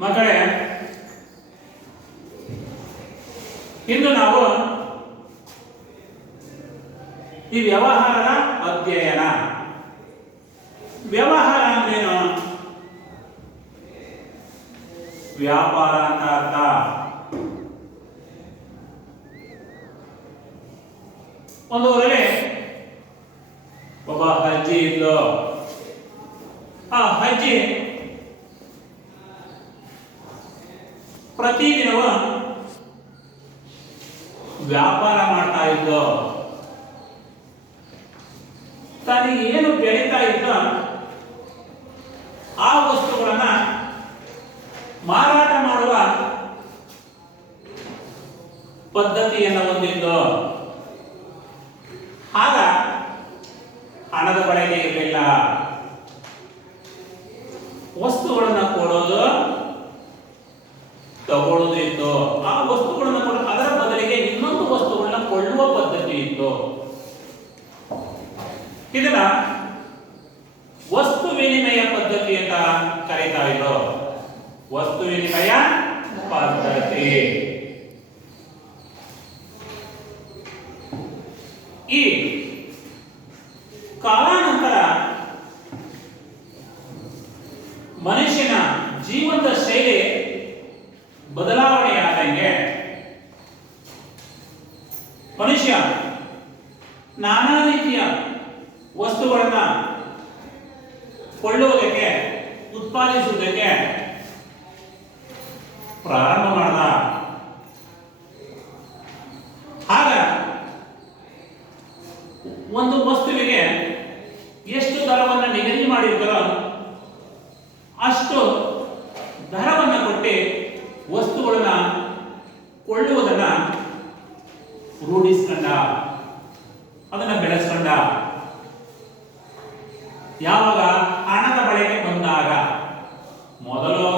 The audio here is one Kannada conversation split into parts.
ಮಕ್ಕಳೇ, ಇಂದು ನಾವು ಈ ವ್ಯವಹಾರದ ಅಧ್ಯಯನ. ವ್ಯವಹಾರ ಅಂದ್ರೇನು? ವ್ಯಾಪಾರ ಅಂತ ಅರ್ಥ. ಒಂದು ಊರಲ್ಲಿ ಒಬ್ಬ ಅಜ್ಜಿ ಇದ್ಲು. ಆ ಅಜ್ಜಿ ಪ್ರತಿದಿನವೂ ವ್ಯಾಪಾರ ಮಾಡ್ತಾ ಇದ್ದು. ತನಗೆ ಏನು ಬೆಳೀತಾ ಇದ್ದ ಆ ವಸ್ತುಗಳನ್ನ ಮಾರಾಟ ಮಾಡುವ ಪದ್ಧತಿಯನ್ನು ಹೊಂದಿದ್ದು. ಆಗ ಹಣದ ಬಳಕೆ ಇರಲಿಲ್ಲ. ವಸ್ತುಗಳನ್ನು ಕೊಡೋದು ತಗೊಳ್ಳೋದು ಇತ್ತು. ಆ ವಸ್ತುಗಳನ್ನು ಕೊಡೋದು, ಅದರ ಬದಲಿಗೆ ಇನ್ನೊಂದು ವಸ್ತುಗಳನ್ನ ಕೊಳ್ಳುವ ಪದ್ಧತಿ ಇತ್ತು. ಇದನ್ನ ವಸ್ತು ವಿನಿಮಯ ಪದ್ಧತಿ ಅಂತ ಕರೀತಾ ಇದ್ರು. ವಸ್ತು ವಿನಿಮಯ ಪದ್ಧತಿ. ಈ ಕಾಲಾನಂತರ ಮನುಷ್ಯನ ಜೀವನದ ಶೈಲಿ ಬದಲಾವಣೆಯಾದಂಗೆ ಮನುಷ್ಯ ನಾನಾ ರೀತಿಯ ವಸ್ತುಗಳನ್ನ ಕೊಳ್ಳುವುದಕ್ಕೆ, ಉತ್ಪಾದಿಸುವುದಕ್ಕೆ ಪ್ರಾರಂಭ ಮಾಡಿದ. ಆಗ ಒಂದು ವಸ್ತುವಿಗೆ ಎಷ್ಟು ದರವನ್ನು ನಿಗದಿ ಮಾಡಿರ್ತಾರೋ ಅಷ್ಟು ದರವನ್ನು ಕೊಟ್ಟು ವಸ್ತುಗಳನ್ನ ಕೊಳ್ಳುವುದನ್ನ ರೂಢಿಸ್ಕೊಂಡ, ಅದನ್ನ ಬೆಳೆಸ್ಕೊಂಡ. ಯಾವಾಗ ಹಣದ ಬಳಕೆ ಬಂದಾಗ, ಮೊದಲು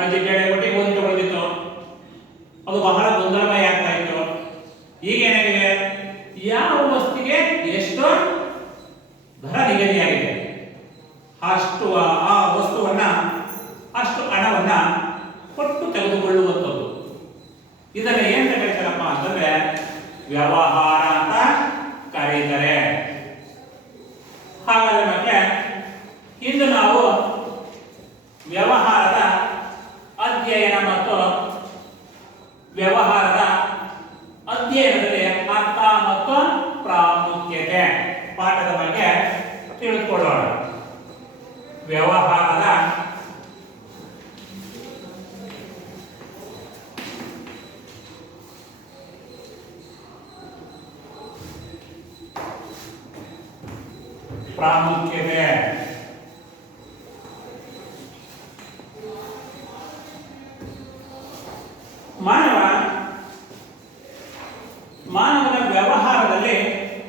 ಅಜ್ಜಿ ಬೇಳೆ ಕೊಟ್ಟು ಗೋಧಿ ತಗೊಳ್ತಿತ್ತು. ಅದು ಬಹಳ ಗೊಂದಲಮಯ ಆಗ್ತಾ ಇತ್ತು. ಈಗ ಏನಾಗಿದೆ, ಯಾವ ವಸ್ತುಗೆ ಎಷ್ಟು ದರ ನಿಗದಿಯಾಗಿದೆ ಅಷ್ಟು ಆ ವಸ್ತುವನ್ನ, ಅಷ್ಟು ಹಣವನ್ನ ಕೊಟ್ಟು ತೆಗೆದುಕೊಳ್ಳುವಂಥದ್ದು. ಇದನ್ನ ಏನ್ ಕರೀತಾರಪ್ಪ ಅಂತಂದ್ರೆ ವ್ಯವಹಾರ ಅಂತ ಕರೀತಾರೆ. ಹಾಗಾದ್ರೆ ಮಕ್ಕಳೇ, ಇಂದು ನಾವು ವ್ಯವಹಾರದ ಅಧ್ಯಯನ ಮತ್ತು ವ್ಯವಹಾರದ ಅಧ್ಯಯನದಲ್ಲಿ ಅರ್ಥ ಮತ್ತು ಪ್ರಾಮುಖ್ಯತೆ ಪಾಠದ ಬಗ್ಗೆ ತಿಳಿದುಕೊಳ್ಳೋಣ. ವ್ಯವಹಾರದ ಪ್ರಾಮುಖ್ಯತೆ. ಮಾನವನ ವ್ಯವಹಾರದಲ್ಲಿ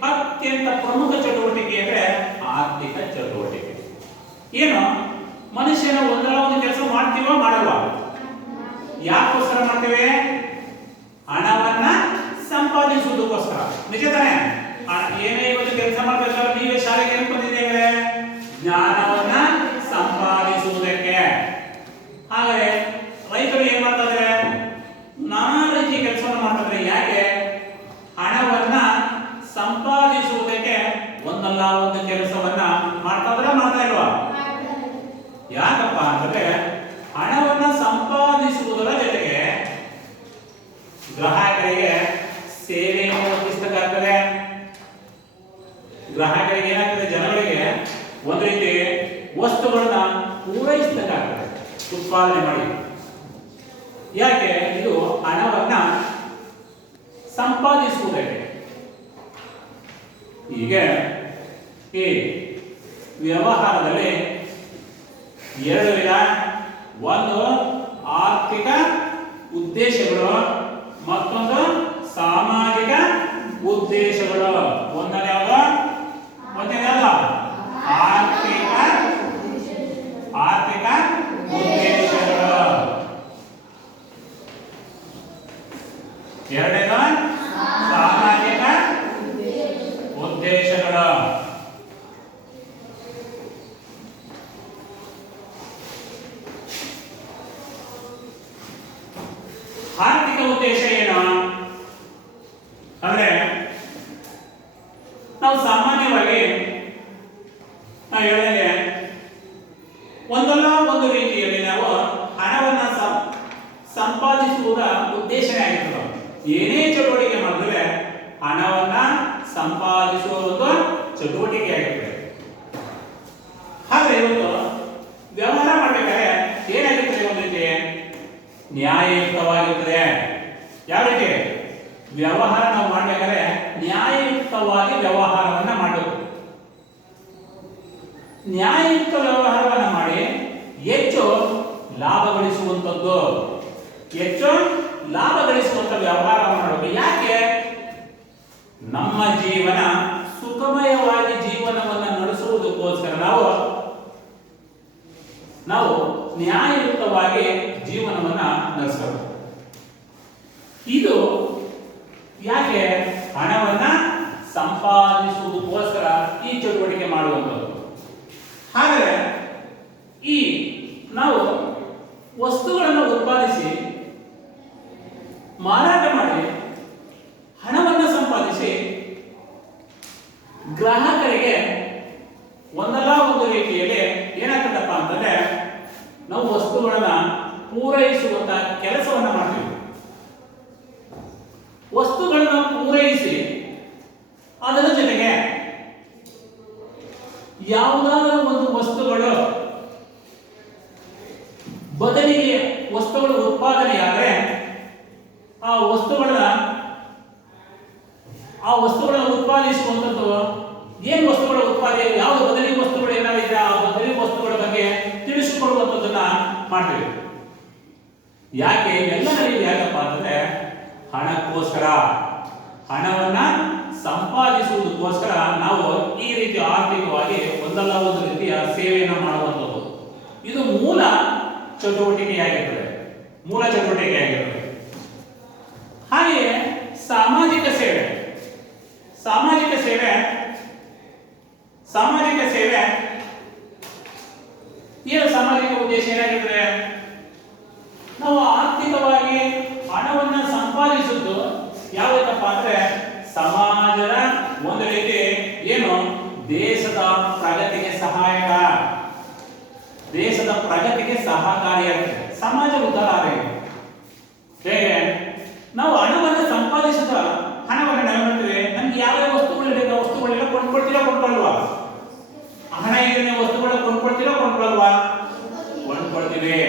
ಅತ್ಯಂತ ಪ್ರಮುಖ ಚಟುವಟಿಕೆ ಅಂದ್ರೆ ಆರ್ಥಿಕ ಚಟುವಟಿಕೆ. ಏನು, ಮನುಷ್ಯನ ಒಂದಲ್ಲ ಒಂದು ಕೆಲಸ ಮಾಡ್ತೀವೋ ಮಾಡಲ್ವಾ? ಯಾಕೋಸ್ಕರ ಮಾಡ್ತೇವೆ? ಹಣವನ್ನ ಸಂಪಾದಿಸುವುದಕ್ಕೋಸ್ಕರ. ನಿಜ ತಾನೇ? ಏನೇ ಇವತ್ತು ಕೆಲಸ ಮಾಡ್ಬೇಕಾದ್ರೆ ನೀವೇ ಶಾಲೆಗೆ ಏನು ಬಂದಿದ್ದೇವೆ? ಜ್ಞಾನವನ್ನ ಸಂಪಾದಿಸುವುದಕ್ಕೆ. ಹಾಗಾದ್ರೆ ರೈತರು ಏನ್ ಮಾಡ್ತಾ ಇದ್ದಾರೆ? ನಾನಾ ರೀತಿಯ ಕೆಲಸವನ್ನು ಮಾಡ್ತಾರೆ. ಯಾಕೆ? ಹಣವನ್ನ ಸಂಪಾದಿಸುವುದಕ್ಕೆ ಒಂದಲ್ಲ ಒಂದು ಕೆಲಸವನ್ನ ಮಾಡ್ತಾ ಇಲ್ವಾ? ಯಾಕಪ್ಪ ಅಂತಂದ್ರೆ ಹಣವನ್ನ ಸಂಪಾದಿಸುವುದರ ಜೊತೆಗೆ ಗ್ರಾಹಕರಿಗೆ ಸೇವೆಯನ್ನು ಒದಗಿಸಬೇಕಾಗ್ತದೆ. ಗ್ರಾಹಕರಿಗೆ ಏನಾಗ್ತದೆ? ಜನಗಳಿಗೆ ಒಂದು ರೀತಿ ವಸ್ತುಗಳನ್ನ ಪೂರೈಸಬೇಕಾಗ್ತದೆ, ಉತ್ಪಾದನೆ ಮಾಡಿ. ಯಾಕೆ? ಇದು ಹಣವನ್ನ ಸಂಪಾದಿಸುವುದಕ್ಕೆ. ಈಗ ಈ ವ್ಯವಹಾರದಲ್ಲಿ ಎರಡು ವಿಧ. ಒಂದು ಆರ್ಥಿಕ ಉದ್ದೇಶಗಳು, ಮತ್ತೊಂದು ಸಾಮಾಜಿಕ ಉದ್ದೇಶಗಳು. ಒಂದನೇ ಯಾವುದು? ಆರ್ಥಿಕ ಉದ್ದೇಶಗಳು. ಎರಡನೇದು ಸಾಮಾಜಿಕ ಉದ್ದೇಶಗಳು. ಉದ್ದೇಶ ಏನು ಅಂದ್ರೆ ನಾವು ಸಾಮಾನ್ಯವಾಗಿ ನಾವು ಹೇಳಿದ್ರೆ ಒಂದಲ್ಲ ಒಂದು ರೀತಿಯಲ್ಲಿ ನಾವು ಹಣವನ್ನ ಸಂಪಾದಿಸುವುದ ಉದ್ದೇಶನೇ ಆಗಿರ್ತದೆ. ಏನೇ ಚಟುವಟಿಕೆ ಮಾಡಿದ್ರೆ ಹಣವನ್ನ ಸಂಪಾದಿಸುವ ಒಂದು ಚಟುವಟಿಕೆ ಆಗಿರ್ತದೆ. ಹಾಗೆ ಇವತ್ತು ವ್ಯವಹಾರ ಮಾಡಬೇಕಾದ್ರೆ ಏನಾಗಿರ್ತದೆ, ಒಂದು ರೀತಿ ನ್ಯಾಯಯುಕ್ತವಾಗಿರ್ತದೆ. ಯಾವ ರೀತಿ ವ್ಯವಹಾರ ನಾವು ಮಾಡಬೇಕಾದ್ರೆ ನ್ಯಾಯಯುಕ್ತವಾಗಿ ವ್ಯವಹಾರವನ್ನ ಮಾಡಬೇಕು. ನ್ಯಾಯಯುಕ್ತ ವ್ಯವಹಾರವನ್ನ ಮಾಡಿ ಹೆಚ್ಚು ಲಾಭ ಗಳಿಸುವಂತದ್ದು, ಹೆಚ್ಚು ಲಾಭ ಗಳಿಸುವಂತ ವ್ಯವಹಾರವನ್ನು ಮಾಡಬೇಕು. ಯಾಕೆ? ನಮ್ಮ ಜೀವನ ಸುಖಮಯವಾಗಿ ಜೀವನವನ್ನು ನಡೆಸುವುದಕ್ಕೋಸ್ಕರ ನಾವು ನ್ಯಾಯಯುಕ್ತವಾಗಿ ಜೀವನವನ್ನ ನಡೆಸಬೇಕು. ಇದು ಯಾಕೆ? ಹಣವನ್ನ ಸಂಪಾದಿಸುವುದಕ್ಕೋಸ್ಕರ ಈ ಚಟುವಟಿಕೆ ಮಾಡುವಂಥದ್ದು. ಹಾಗಾದರೆ ಈ ನಾವು ವಸ್ತುಗಳನ್ನು ಉತ್ಪಾದಿಸಿ ಮಾರಾಟ ಮಾಡಿ ಹಣವನ್ನು ಸಂಪಾದಿಸಿ ಗ್ರಾಹಕರಿಗೆ ಒಂದಲ್ಲ ಒಂದು ರೀತಿಯಲ್ಲಿ ಏನಾಗ್ತದಪ್ಪ ಅಂತಂದ್ರೆ ನಾವು ವಸ್ತುಗಳನ್ನ ಪೂರೈಸುವಂತ ಕೆಲಸವನ್ನ ಮಾಡ್ತೀವಿ. ವಸ್ತುಗಳನ್ನ ಪೂರೈಸಿ ಅದರ ಜೊತೆಗೆ ಯಾವುದಾದರೂ ಒಂದು ವಸ್ತುಗಳು ಬದಲಿಗೆ ವಸ್ತುಗಳು ಉತ್ಪಾದನೆಯಾದರೆ ಆ ವಸ್ತುಗಳನ್ನ ಉತ್ಪಾದಿಸುವಂಥದ್ದು ಏನು ವಸ್ತುಗಳ ಉತ್ಪಾದನೆ, ಯಾವ ಬದಲಿ ವಸ್ತುಗಳು ಏನಾಗಿದೆ ಆ ಬದಲಿ ವಸ್ತುಗಳ ಬಗ್ಗೆ ತಿಳಿಸಿಕೊಡುವಂಥದ್ದನ್ನ ಮಾಡ್ತೀವಿ. ಯಾಕೆ ಎಲ್ಲ ನಡೆಯುವುದು? ಯಾಕಪ್ಪ ಅಂತಂದ್ರೆ ಹಣಕ್ಕೋಸ್ಕರ, ಹಣವನ್ನ ಸಂಪಾದಿಸುವುದಕ್ಕೋಸ್ಕರ ನಾವು ಈ ರೀತಿ ಆರ್ಥಿಕವಾಗಿ ಒಂದಲ್ಲ ಒಂದು ರೀತಿಯ ಸೇವೆಯನ್ನು ಮಾಡುವಂಥದ್ದು. ಇದು ಮೂಲ ಚಟುವಟಿಕೆಯಾಗಿರ್ತದೆ. ಹಾಗೆಯೇ ಸಾಮಾಜಿಕ ಸೇವೆ ಏನು ಸಾಮಾಜಿಕ ಉದ್ದೇಶ ಏನಾಗಿರ್ತದೆ? ನಾವು ಆರ್ಥಿಕವಾಗಿ ಹಣವನ್ನು ಸಂಪಾದಿಸುವುದು ಯಾವುದಪ್ಪ ಅಂದ್ರೆ ಸಮಾಜದ ಒಂದು ರೀತಿ ಏನು ದೇಶದ ಪ್ರಗತಿಗೆ ಸಹಕಾರಿಯಾಗಿದೆ. ಸಮಾಜ ಉದ್ಧಾರ ಆಗಿದೆ. ಹೇಗೆ? ನಾವು ಹಣವನ್ನು ಸಂಪಾದಿಸಿದ ಹಣವನ್ನು ನಾವು ಮಾಡ್ತೀವಿ, ನಮ್ಗೆ ಯಾವ ವಸ್ತುಗಳು ಬೇಕು ವಸ್ತುಗಳೆಲ್ಲ ಕೊಂಡ್ಕೊಳ್ವಾ? ಹಣ ಇದನ್ನ ವಸ್ತುಗಳನ್ನ ಕೊಂಡ್ಕೊಳ್ವಾ? ಕೊಂಡ್ಕೊಳ್ತೀವಿ.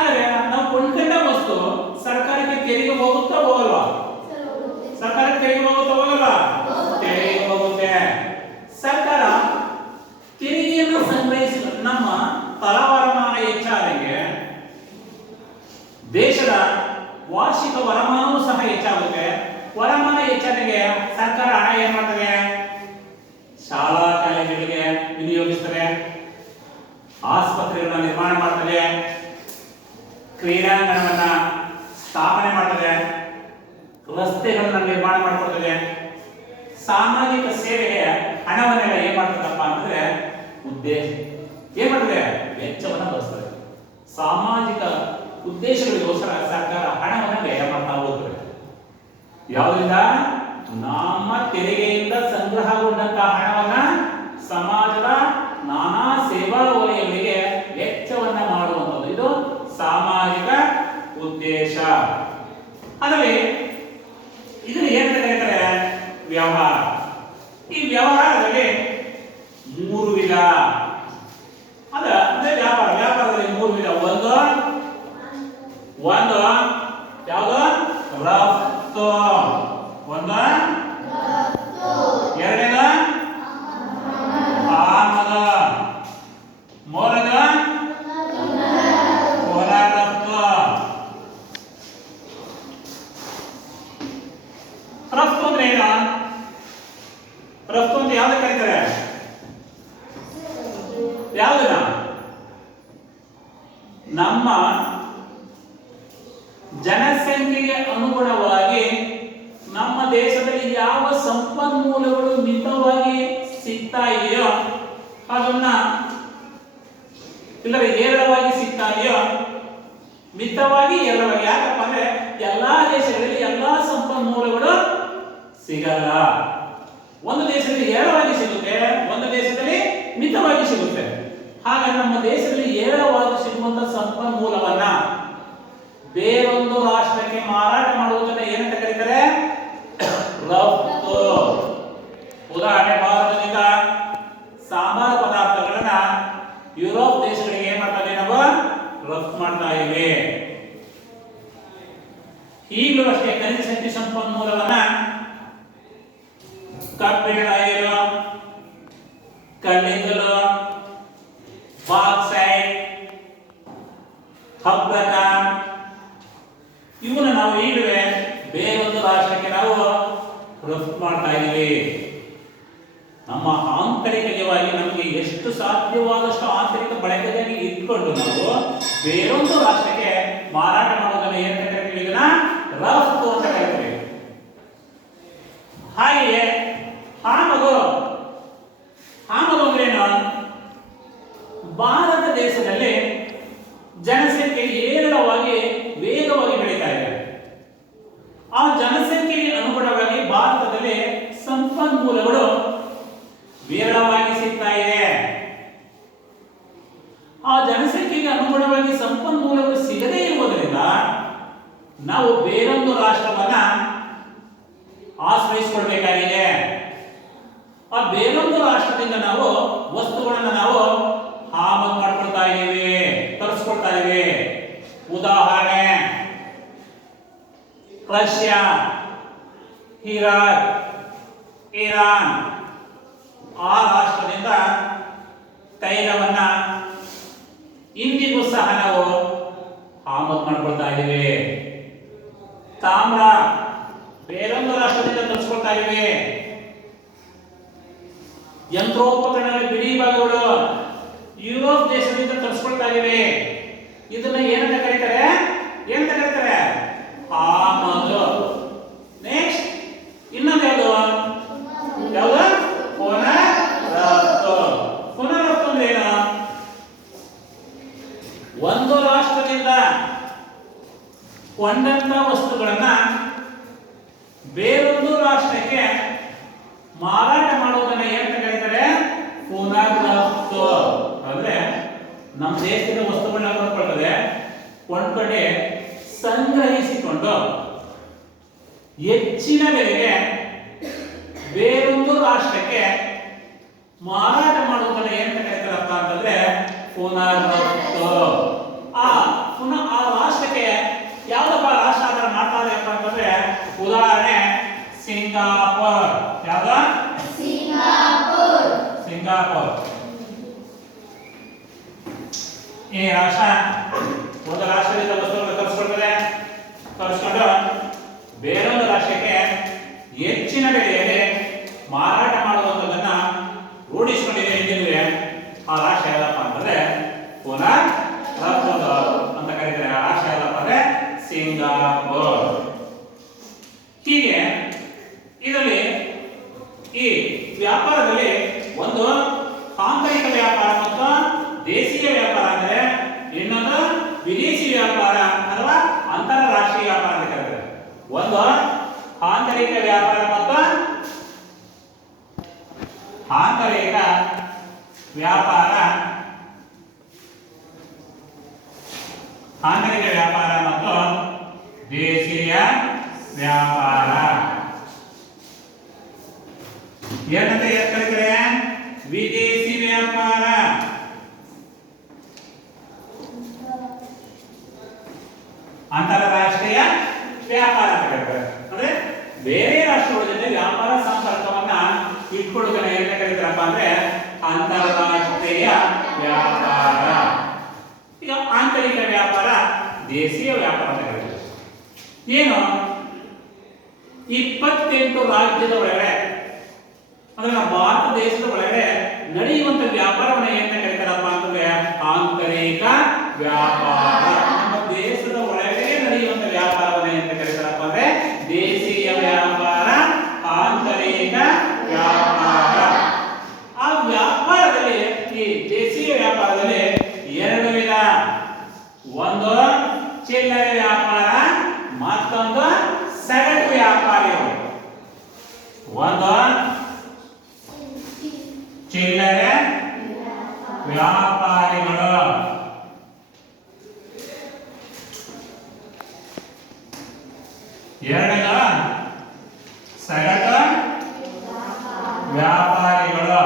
ಆದರೆ ನಾವು ಕೊಂಡ್ಕೊಂಡ ವಸ್ತು ಸರ್ಕಾರಕ್ಕೆ ತೆರಿಗೆ ಹೋಗುತ್ತಾ ಹೋಗಲ್ವಾ? ಸರ್ಕಾರಕ್ಕೆ ತೆರಿಗೆ ಹೋಗಲ್ವಾ? ತೆರಿಗೆ ಹೋಗುತ್ತೆ. ಸರ್ಕಾರ ತೆರಿಗೆಯನ್ನು ಸಂಗ್ರಹಿಸಿ ನಮ್ಮ ತಲಾವರಮಾನ ಹೆಚ್ಚಾದಂಗೆ ದೇಶದ ವಾರ್ಷಿಕ ವರಮಾನವೂ ಸಹ ಹೆಚ್ಚಾಗುತ್ತೆ. ವರಮಾನ ಹೆಚ್ಚಾದಂಗೆ ಸರ್ಕಾರ ಹಣ ಏನ್ ಮಾಡ್ತದೆ? ಶಾಲಾ ಕಾಲೇಜುಗಳಿಗೆ ವಿನಿಯೋಗಿಸ್ತದೆ, ಆಸ್ಪತ್ರೆಗಳನ್ನ ನಿರ್ಮಾಣ ಮಾಡ್ತದೆ, ಕ್ರೀಡಾಂಗಣವನ್ನ ಸ್ಥಾಪನೆ ಮಾಡ್ತದೆ, ರಸ್ತೆಗಳನ್ನ ನಿರ್ಮಾಣ ಮಾಡಿಕೊಡ್ತದೆ. ಸಾಮಾಜಿಕ ಸೇವೆಗೆ ಹಣವನ್ನೆಲ್ಲ ಏನ್ ಮಾಡ್ತದಪ್ಪ ಅಂತಂದ್ರೆ ಏನ್ ಮಾಡ್ತದೆ? ವೆಚ್ಚವನ್ನ ಬಳಸ್ತದೆ. ಸಾಮಾಜಿಕ ಉದ್ದೇಶಗಳಿಗೋಸ್ಕರ ಸರ್ಕಾರ ಹಣವನ್ನು ವ್ಯಯ ಮಾಡ್ತಾ ಹೋಗ್ತದೆ. ಯಾವುದರಿಂದ? ನಮ್ಮ ತೆರಿಗೆಯಿಂದ ಸಂಗ್ರಹಗೊಂಡಂತಹ ಹಣವನ್ನ ಸಮಾಜದ ನಾನಾ ಸೇವಾ ವಲಯಗಳಿಗೆ ವೆಚ್ಚವನ್ನ ಮಾಡುವಂಥದ್ದು. ಇದು ಸಾಮಾಜಿಕ ಉದ್ದೇಶ. ಅದರಲ್ಲಿ ಇದನ್ನು ಏನ್ ಕರೀತಾರೆ? ವ್ಯವಹಾರ. ಈ ವ್ಯವಹಾರದಲ್ಲಿ ಮೂರು ವಿಧ ಅಂದ್ರೆ ವ್ಯಾಪಾರದಲ್ಲಿ ಮೂರು ವಿಧ. ಒಂದು ಯಾವುದು? ರಫ್ತು. ಎರಡನೇದು ಆಮದು. ಮೂರನೇದು ರಫ್ತು. ರಫ್ತು ಅಂದ್ರೆ ಏನು? ರಫ್ತು ಅಂತ ಯಾವ್ದು ಕರೀತಾರೆ? ಯಾವುದನ್ನ? ನಮ್ಮ ಜನಸಂಖ್ಯೆಗೆ ಅನುಗುಣವಾಗಿ ನಮ್ಮ ದೇಶದಲ್ಲಿ ಯಾವ ಸಂಪನ್ಮೂಲಗಳು ಮಿತವಾಗಿ ಸಿಗ್ತಾ ಇದೆಯೋ ಅದನ್ನ, ಇಲ್ಲವೇ ಹೇರಳವಾಗಿ ಸಿಗ್ತಾ ಇದೆಯೋ ಮಿತವಾಗಿ ಏರಳವಾಗಿ. ಯಾಕಪ್ಪ ಅಂದ್ರೆ ಎಲ್ಲಾ ದೇಶಗಳಲ್ಲಿ ಎಲ್ಲಾ ಸಂಪನ್ಮೂಲಗಳು ಸಿಗಲ್ಲ. ಒಂದು ದೇಶದಲ್ಲಿ ಏರಳವಾಗಿ ಸಿಗುತ್ತೆ, ಒಂದು ದೇಶದಲ್ಲಿ ಮಿತವಾಗಿ ಸಿಗುತ್ತೆ. ಹಾಗಾಗಿ ನಮ್ಮ ದೇಶದಲ್ಲಿ ಏರಳವಾಗಿ ಸಿಗುವಂತ ಸಂಪನ್ಮೂಲವನ್ನ ಬೇರೊಂದು ರಾಷ್ಟ್ರಕ್ಕೆ ಮಾರಾಟ ಮಾಡುವುದನ್ನ ಏನಂತ ಕರೀತಾರೆ? ರಫ್ತು. ಉದಾಹರಣೆ, ಭಾರತದಿಂದ ಸಾಂಬಾರ ಪದಾರ್ಥಗಳನ್ನ ಯುರೋಪ್ ದೇಶಗಳಿಗೆ ಏನ್ ಮಾಡ್ತಾ ಇದ್ದೀವಿ ನಾವು? ರಫ್ತು ಮಾಡ್ತಾ ಇವೆ. ಈಗಲೂ ಅಷ್ಟೇ ಖನಿಜ ಶಕ್ತಿ ಸಂಪನ್ಮೂಲವನ್ನ ಕಬ್ಬಿಣ, ಕಲ್ಲಿದ್ದಲು, ಬಾಕ್ಸೈಟ್, ಕಬ್ಬಣ ಇವನ್ನ ನಾವು ಈಗಲೇ ಬೇರೊಂದು ರಾಷ್ಟ್ರಕ್ಕೆ ನಾವು ರಫ್ತು ಮಾಡ್ತಾ ಇದ್ದೀವಿ. ನಮ್ಮ ಆಂತರಿಕವಾಗಿ ನಮಗೆ ಎಷ್ಟು ಸಾಧ್ಯವಾದಷ್ಟು ಆಂತರಿಕ ಬಳಕೆಗಾಗಿ ಇಟ್ಕೊಂಡು ನಾವು ಬೇರೊಂದು ರಾಷ್ಟ್ರಕ್ಕೆ ಮಾರಾಟ ಮಾಡೋದನ್ನ ಏನಂತ ಕರಿತೀವಿ? ಇದನ್ನ ರಫ್ತು ಅಂತ ಕರಿತೀವಿ. ಹಾಗೆಯೇ ಆಮದು ಅಂದ್ರೇನು? ಭಾರತ ದೇಶದಲ್ಲಿ ಜನಸಂಖ್ಯೆ ಏರಳವಾಗಿ ವೇಗವಾಗಿ ಬೆಳೀತಾ ಇದೆ. ಆ ಜನಸಂಖ್ಯೆಗೆ ಅನುಗುಣವಾಗಿ ಭಾರತದಲ್ಲಿ ಸಂಪನ್ಮೂಲಗಳು ವಿರಳವಾಗಿ ಸಿಗ್ತಾ ಇದೆ. ಆ ಜನಸಂಖ್ಯೆಗೆ ಅನುಗುಣವಾಗಿ ಸಂಪನ್ಮೂಲಗಳು ಸಿಗದೇ ಇರುವುದರಿಂದ ನಾವು ಬೇರೊಂದು ರಾಷ್ಟ್ರವನ್ನ ಆಶ್ರಯಿಸಿಕೊಳ್ಬೇಕಾಗಿದೆ. ಆ ಬೇರೊಂದು ರಾಷ್ಟ್ರದಿಂದ ನಾವು ವಸ್ತುಗಳನ್ನ ನಾವು ಆಮದು ಮಾಡ್ಕೊಳ್ತಾ ಇದ್ದೀವಿ, ತರಿಸ್ಕೊಳ್ತಾ ಇದ್ದೀವಿ. ಉದಾಹರಣೆ, ರಷ್ಯಾ, ಇರಾಕ್, ಇರಾನ್ ಆ ರಾಷ್ಟ್ರದಿಂದ ತೈಲವನ್ನ ಇಂದಿಗೂ ಸಹ ನಾವು ಆಮದು ಮಾಡ್ಕೊಳ್ತಾ ಇದ್ದೀವಿ. ತಾಮ್ರ ಬೇರೊಂದು ರಾಷ್ಟ್ರದಿಂದ ತರಿಸ್ಕೊಳ್ತಾ ಇದ್ದೀವಿ. ಯಂತ್ರೋಪಕರಣಗಳ ಬಿಡಿ ಭಾಗಗಳು ಯುರೋಪ್ ದೇಶದಿಂದ ತರಿಸ್ಕೊಳ್ತಾ ಇದ್ದೀವಿ. ಇದನ್ನ ಏನಂತ ಕರೀತಾರೆ? ಆಮದು. ನೆಕ್ಸ್ಟ್ ಇನ್ನೊಂದು ಯಾವುದು? ಪುನರಫ್ತು. ಪುನರಫ್ತು ಅಂದ್ರೆ ಏನು? ಒಂದು ರಾಷ್ಟ್ರದಿಂದ ಕೊಂಡಂತ ವಸ್ತುಗಳನ್ನ ಬೇರೊಂದು ರಾಷ್ಟ್ರಕ್ಕೆ ಮಾರಾಟ ಮಾಡುವುದನ್ನ ಏನಂತ ಕರೀತಾರೆ? ಪುನರಫ್ತು. ಅಂದ್ರೆ ನಮ್ಮ ದೇಶದ ವಸ್ತುಗಳನ್ನ ಕೊಂಡ್ಕೊಳ್ತದೆ, ಕೊಂಡ್ಕೊಂಡೆ ಸಂಗ್ರಹಿಸಿಕೊಂಡು ಹೆಚ್ಚಿನ ಬೆಲೆಗೆ ಬೇರೊಂದು ರಾಷ್ಟ್ರಕ್ಕೆ ಮಾರಾಟ ಮಾಡುವುದನ್ನ ಏನಂತ ಕರೀತಾರಪ್ಪ ಅಂತಂದ್ರೆ ಪುನರಫ್ತು. ಆ ರಾಷ್ಟ್ರಕ್ಕೆ ಯಾವ್ದಪ್ಪ ರಾಷ್ಟ್ರ ಆಧಾರ ಮಾಡ್ತಾ ಇದೆಯಪ್ಪ ಅಂತಂದ್ರೆ, ಉದಾಹರಣೆ ಸಿಂಗಾಪುರ್. ಯಾವ್ದ? ಸಿಂಗಾಪುರ್. ಈ ರಾಷ್ಟ್ರ ಒಂದು ರಾಷ್ಟ್ರದಿಂದ ವಸ್ತುಗಳನ್ನು ತರಿಸ್ಕೊಳ್ತದೆ, ತರಿಸ್ಕೊಂಡು ಬೇರೊಂದು ರಾಷ್ಟ್ರಕ್ಕೆ ಹೆಚ್ಚಿನ ಬೆಲೆಯಲ್ಲಿ ಮಾರಾಟ ಮಾಡುವಂಥದ್ದನ್ನ ರೂಢಿಸಿಕೊಂಡಿದೆ ಎಂದಿವೆ. ಆ ರಾಷ್ಟ್ರ ಯಾವ್ದಪ್ಪ ಅಂತಂದ್ರೆ ಪುನರಫ್ತು ಅಂತ ಕರೀತಾರೆ. ಆ ರಾಷ್ಟ್ರ ಯಾವ್ದಪ್ಪ ಅಂದ್ರೆ ಸಿಂಗಾಪುರ್. ಹೀಗೆ ಇದರಲ್ಲಿ ಈ ವ್ಯಾಪಾರದಲ್ಲಿ ಒಂದು ಆಂತರಿಕ ವ್ಯಾಪಾರ ಮತ್ತು ದೇಶೀಯ ವ್ಯಾಪಾರ ಅಂದ್ರೆ, ಇನ್ನೊಂದು ವಿದೇಶಿ ವ್ಯಾಪಾರ ಅಥವಾ ಅಂತಾರಾಷ್ಟ್ರೀಯ ವ್ಯಾಪಾರ ಅಂತ ಕರೀತಾರೆ. ಒಂದು ಆಂತರಿಕ ವ್ಯಾಪಾರ ಮತ್ತು ಆಂತರಿಕ ವ್ಯಾಪಾರ, ಆಂತರಿಕ ವ್ಯಾಪಾರ ಮತ್ತು ದೇಶೀಯ ವ್ಯಾಪಾರ. ಏನಂತ ಕರೀತಾರೆ? ವಿದೇಶಿ ವ್ಯಾಪಾರ. ಅಂತಾರಾಷ್ಟ್ರೀಯ ವ್ಯಾಪಾರ ಅಂತ ಕರೀತಾರೆ. ಅಂದ್ರೆ ಬೇರೆ ರಾಷ್ಟ್ರಗಳ ಜೊತೆ ವ್ಯಾಪಾರ ಸಂಪರ್ಕವನ್ನ ಇಟ್ಕೊಳ್ಳೋದನ್ನ ಏನಂತ ಕರೀತಾರಪ್ಪ ಅಂದ್ರೆ ಅಂತಾರಾಷ್ಟ್ರೀಯ ವ್ಯಾಪಾರ. ಈಗ ಆಂತರಿಕ ವ್ಯಾಪಾರ, ದೇಶೀಯ ವ್ಯಾಪಾರ ಅಂತ ಕರೀತಾರೆ. ಏನು? 28 ರಾಜ್ಯದ ಒಳಗಡೆ ಅಂದ್ರೆ ನಮ್ಮ ಭಾರತ ದೇಶದ ಒಳಗಡೆ ನಡೆಯುವಂತ ವ್ಯಾಪಾರವನ್ನ ಏನಂತ ಕರೀತಾರಪ್ಪ ಅಂತಂದ್ರೆ ಆಂತರಿಕ ವ್ಯಾಪಾರ. ನಮ್ಮ ದೇಶದ ಒಳಗಡೆ ನಡೆಯುವಂತ ವ್ಯಾಪಾರವನ್ನ ಏನಂತ ಕರೀತಾರಪ್ಪ ಅಂದ್ರೆ ದೇಶೀಯ ವ್ಯಾಪಾರ, ಆಂತರಿಕ ವ್ಯಾಪಾರ. ಆ ವ್ಯಾಪಾರದಲ್ಲಿ, ಈ ದೇಶೀಯ ವ್ಯಾಪಾರದಲ್ಲಿ ಎರಡು ವಿಧ. ಒಂದು ಚಿಲ್ಲರೆ ವ್ಯಾಪಾರ, ಮತ್ತೊಂದು ಸಗಟು ವ್ಯಾಪಾರಿಗಳು. ಒಂದು ಚಿಲ್ಲರೆ ವ್ಯಾಪಾರಿಗಳು, ಎರಡನೇದು ಸಗಟು ವ್ಯಾಪಾರಿಗಳು.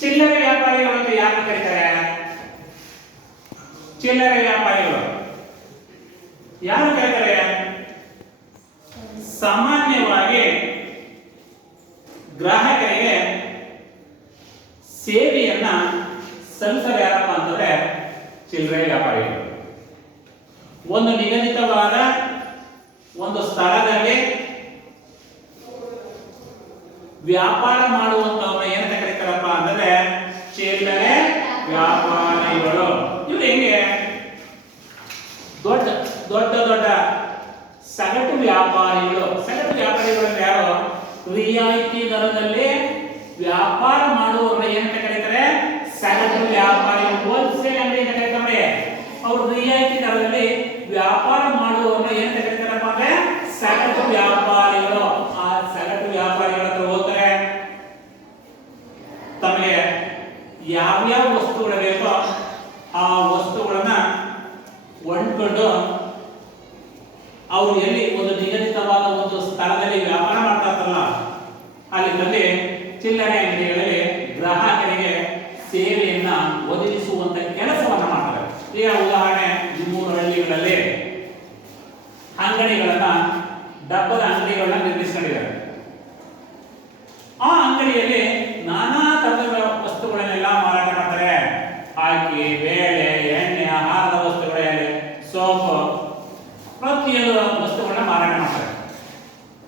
ಚಿಲ್ಲರೆ ವ್ಯಾಪಾರಿಗಳು ಅಂತ ಯಾಕೆ ಕರೀತಾರೆ? ಚಿಲ್ಲರೆ ವ್ಯಾಪಾರಿಗಳು ಯಾರು ಕರೀತಾರೆ? ಸಾಮಾನ್ಯವಾಗಿ ಗ್ರಾಹಕರಿಗೆ ಸೇವೆಯನ್ನ ಸಲ್ಲಿಸಲು ಯಾರಪ್ಪ ಅಂತಂದ್ರೆ ಚಿಲ್ಲರೆ ವ್ಯಾಪಾರಿಗಳು. ಒಂದು ನಿಗದಿತವಾದ ಒಂದು ಸ್ಥಳದಲ್ಲಿ ವ್ಯಾಪಾರ ಮಾಡುವಂತವ್ರನ್ನ ಏನಂತ ಕರೀತಾರಪ್ಪ ಅಂದ್ರೆ ಚಿಲ್ಲರೆ ವ್ಯಾಪಾರಿಗಳು. ಇವ್ರು ಹೆಂಗೆ ದೊಡ್ಡ ದೊಡ್ಡ ದೊಡ್ಡ ಸಗಟು ವ್ಯಾಪಾರಿಗಳು. ಸಗಟು ವ್ಯಾಪಾರಿಗಳು ಯಾರು? ರಿಯಾಯಿತಿ ದರದಲ್ಲಿ ವ್ಯಾಪಾರ ಮಾಡುವವರನ್ನ ಏನಂತ ಕರೀತಾರೆ? ಸಗಟು ವ್ಯಾಪಾರಿಗಳು. ಹೋಲ್ಸೇಲ್ ಅಂಗಡಿ ಅಂತ ಕರೀತಾರೆ. ಅವರು ರಿಯಾಯಿತಿ ದರದಲ್ಲಿ ವ್ಯಾಪಾರ ಮಾಡುವವರನ್ನ ಏನಂತ ಕರೀತಾರಪ್ಪ ಅಂದ್ರೆ ಸಗಟು ವ್ಯಾಪಾರಿಗಳು. ಆ ಸಗಟು ವ್ಯಾಪಾರಿಗಳ ಹತ್ರ ಹೋಗ್ತಾರೆ, ತಮಗೆ ಯಾವ್ಯಾವ ವಸ್ತುಗಳು ಬೇಕೋ ಆ ವಸ್ತುಗಳನ್ನ ಕೊಂಡ್ಕೊಂಡು ಅವರು ಎಲ್ಲಿ ಒಂದು ನಿಗದಿತವಾದ ಒಂದು ಸ್ಥಳದಲ್ಲಿ ವ್ಯಾಪಾರ ಮಾಡ್ತಾ ಇರ್ತಾರಲ್ಲ ಅಲ್ಲಿ ಚಿಲ್ಲರೆ ಅಂಗಡಿಗಳಲ್ಲಿ ಗ್ರಾಹಕರಿಗೆ ಸೇವೆಯನ್ನ ಒದಗಿಸುವಂತ ಕೆಲಸವನ್ನ ಮಾಡ್ತಾರೆ. ಈಗ ಉದಾಹರಣೆ, ಮೂರು ಹಳ್ಳಿಗಳಲ್ಲಿ ಅಂಗಡಿಗಳನ್ನ, ಡಬ್ಬದ ಅಂಗಡಿಗಳನ್ನ ನಿರ್ಮಿಸಿಕೊಂಡಿದ್ದಾರೆ. ಆ ಅಂಗಡಿಯಲ್ಲಿ ನಾನಾ ತರದ ವಸ್ತುಗಳನ್ನೆಲ್ಲ ಮಾರಾಟ ಮಾಡ್ತಾರೆ. ಅಕ್ಕಿ, ಬೇಳೆ, ಎಣ್ಣೆ, ಆಹಾರದ ವಸ್ತುಗಳಲ್ಲಿ ಸೋಪು, ಪ್ರತಿಯೊಂದು ವಸ್ತುಗಳನ್ನ ಮಾರಾಟ ಮಾಡ್ತಾರೆ.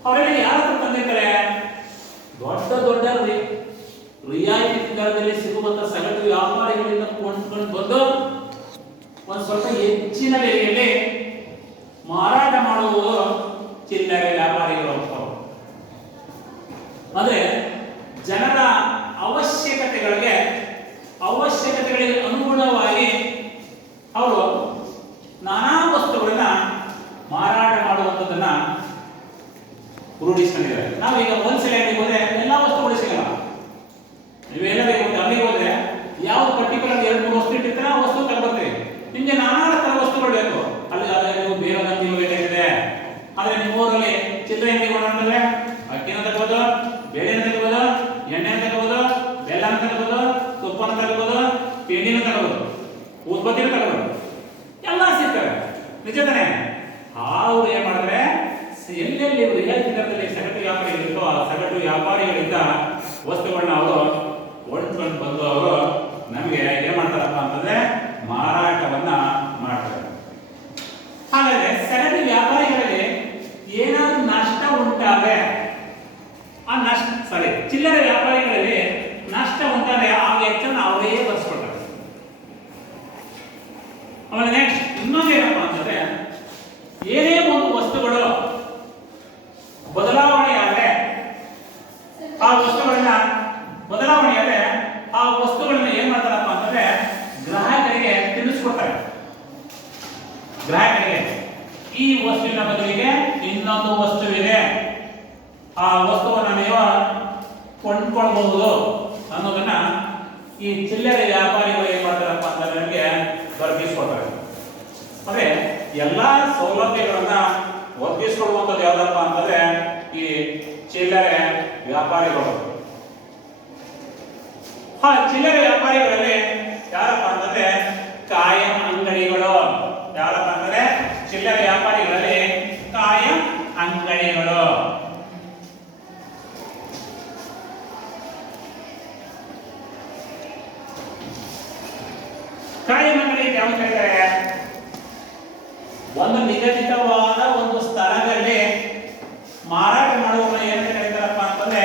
ಅವರೆಲ್ಲ ಯಾರ ಹತ್ರ ತಂದಿರ್ತಾರೆ? ದೊಡ್ಡ ದೊಡ್ಡ ರಿಯಾಯಿತಿ ದರದಲ್ಲಿ ಸಿಗುವಂತ ಸಗಟು ವ್ಯಾಪಾರಿಗಳಿಂದ ಕೊಂಡ್ಕೊಂಡು ಬಂದು ಒಂದು ಸ್ವಲ್ಪ ಹೆಚ್ಚಿನ ಬೆಲೆಯಲ್ಲಿ ಮಾರಾಟ ಮಾಡುವುದು ಚಿಲ್ಲರೆ ವ್ಯಾಪಾರಿಗಳು. ಅಂದ್ರೆ ಜನರ ಅವಶ್ಯಕತೆಗಳಿಗೆ ಅನುಗುಣವಾಗಿ ಅವರು ನಾನಾ ವಸ್ತುಗಳನ್ನ ಮಾರಾಟ ಮಾಡುವಂಥದ್ದನ್ನ ರೂಢಿಸ್ಕೊಂಡಿದ್ದಾರೆ. ನಾವೀಗ ಹೋಲ್ಸೇಲ್ ಅಂಗಡಿಗೆ ಹೋದ್ರೆ ಎಲ್ಲಾ ವಸ್ತುಗಳು ಸಿಗಲ್ಲ. ನೀವೆಲ್ಲರೂ ಅಂಗಡಿಗೆ ಹೋದ್ರೆ ಯಾವ್ದು ಪರ್ಟಿಕ್ಯುಲರ್ 2-3 ವಸ್ತು ಇಟ್ಟಿರ್ತಾರೆ, ಆ ವಸ್ತು ತಗೊಳ್ತೀವಿ. ನಿಮ್ಗೆ ನಾನಾ ತರ ವಸ್ತುಗಳು ಬೇಕು. ಅಲ್ಲಿ ನೀವು ಬೇರೆ ಅಂಗಡಿಗೆ ಬೇಕಾಗಿದೆ. ಆದ್ರೆ ನಿಮ್ಮೂರಲ್ಲಿ ಚಿಲ್ಲರೆ ಅಂಗಡಿಗಳು ಅಂತಂದ್ರೆ ಅಕ್ಕಿನ ತಗೋಬಹುದು, ಬೇಳೆನ ತಗೋಬಹುದು, ಎಣ್ಣೆನ ತಗೋಬಹುದು, ಬೆಲ್ಲನ ತಗೋಬಹುದು, ತುಪ್ಪನ ತಗೋಬಹುದು, ತಿಂಡಿನ ತಗೋಬಹುದು, ಉತ್ಪತ್ತಿನ ತಗೋಬಹುದು, ಎಲ್ಲ ಸಿಗ್ತವೆ. ನಿಜ ತಾನೆ? ಅವ್ರು ಏನ್ ಮಾಡಿದ್ರೆ ಎಲ್ಲೆಲ್ಲಿ ರಿಯಾಯಿತಿ ದರದಲ್ಲಿ ಸಗಟು ವ್ಯಾಪಾರಿಗಳಿರ್ತೋ ಆ ಸಗಟು ವ್ಯಾಪಾರಿಗಳಿಂದ ವಸ್ತುಗಳನ್ನ ಅವರು ಕೊಂಡ್ಕೊಂಡು ಬಂದು ಅವರು ನಮಗೆ ಏನ್ ಮಾಡ್ತಾರಪ್ಪ ಅಂತಂದ್ರೆ ಮಾರಾಟವನ್ನ ಮಾಡ್ತಾರೆ. ಹಾಗಾದ್ರೆ ಸಗಟು ವ್ಯಾಪಾರಿಗಳಲ್ಲಿ ಏನಾದ್ರೂ ನಷ್ಟ ಉಂಟಾದ್ರೆ ಚಿಲ್ಲರೆ ವ್ಯಾಪಾರಿಗಳಲ್ಲಿ ನಷ್ಟ ಉಂಟಾದ್ರೆ ಆ ವೆಚ್ಚವನ್ನು ಅವರೇ ಬರ್ಸ್ಕೊಳ್ತಾರೆ. ಆಮೇಲೆ ನೆಕ್ಸ್ಟ್ ಇನ್ನೊಂದು ಏನಪ್ಪಾ ಅಂತಂದ್ರೆ ಏನೇ ಒಂದು ವಸ್ತುಗಳು ಬದಲಾವಣೆ ಆದ್ರೆ ಆ ವಸ್ತುಗಳನ್ನ ಏನ್ ಮಾಡ್ತಾರಪ್ಪ ಅಂತಂದ್ರೆ ಗ್ರಾಹಕರಿಗೆ ತಿಳಿಸ್ಕೊಡ್ತಾರೆ. ಗ್ರಾಹಕರಿಗೆ ಈ ವಸ್ತುವಿನ ಬದಲಿಗೆ ಇನ್ನೊಂದು ವಸ್ತುವಿದೆ, ಆ ವಸ್ತುವನ್ನು ನೀವು ಕೊಂಡ್ಕೊಳ್ಬಹುದು ಅನ್ನೋದನ್ನ ಈ ಚಿಲ್ಲರೆ ವ್ಯಾಪಾರಿಗಳು ಏನ್ ಮಾಡ್ತಾರಪ್ಪ ಅಂತಂದ್ರೆ ನಮಗೆ ದೊರಕಿಸ್ಕೊಡ್ತಾರೆ. ಅಂದ್ರೆ ಎಲ್ಲಾ ಸೌಲಭ್ಯಗಳನ್ನ ಒದಗಿಸ್ಕೊಡುವಂಥದ್ದು ಯಾವ್ದಪ್ಪ ಅಂತಂದ್ರೆ ಈ ಚಿಲ್ಲರೆ ವ್ಯಾಪಾರಿಗಳು. ಚಿಲ್ಲರೆ ವ್ಯಾಪಾರಿಗಳಲ್ಲಿ ಯಾರಪ್ಪ ಅಂತಂದ್ರೆ ಕಾಯಂ ಅಂಗಡಿಗಳು. ಯಾರಪ್ಪ ಅಂತಂದ್ರೆ ಚಿಲ್ಲರೆ ವ್ಯಾಪಾರಿಗಳಲ್ಲಿ ಕಾಯಂ ಅಂಗಡಿಗಳು. ಕಾಯಂ ಅಂಗಡಿ ಯಾವ ಕರೀತಾರೆ? ಒಂದು ನಿಗದಿತವಾದ ಒಂದು ಸ್ಥಳದಲ್ಲಿ ಮಾರಾಟ ಮಾಡುವ ಏನಂತ ಕರೀತಾರಪ್ಪ ಅಂತಂದ್ರೆ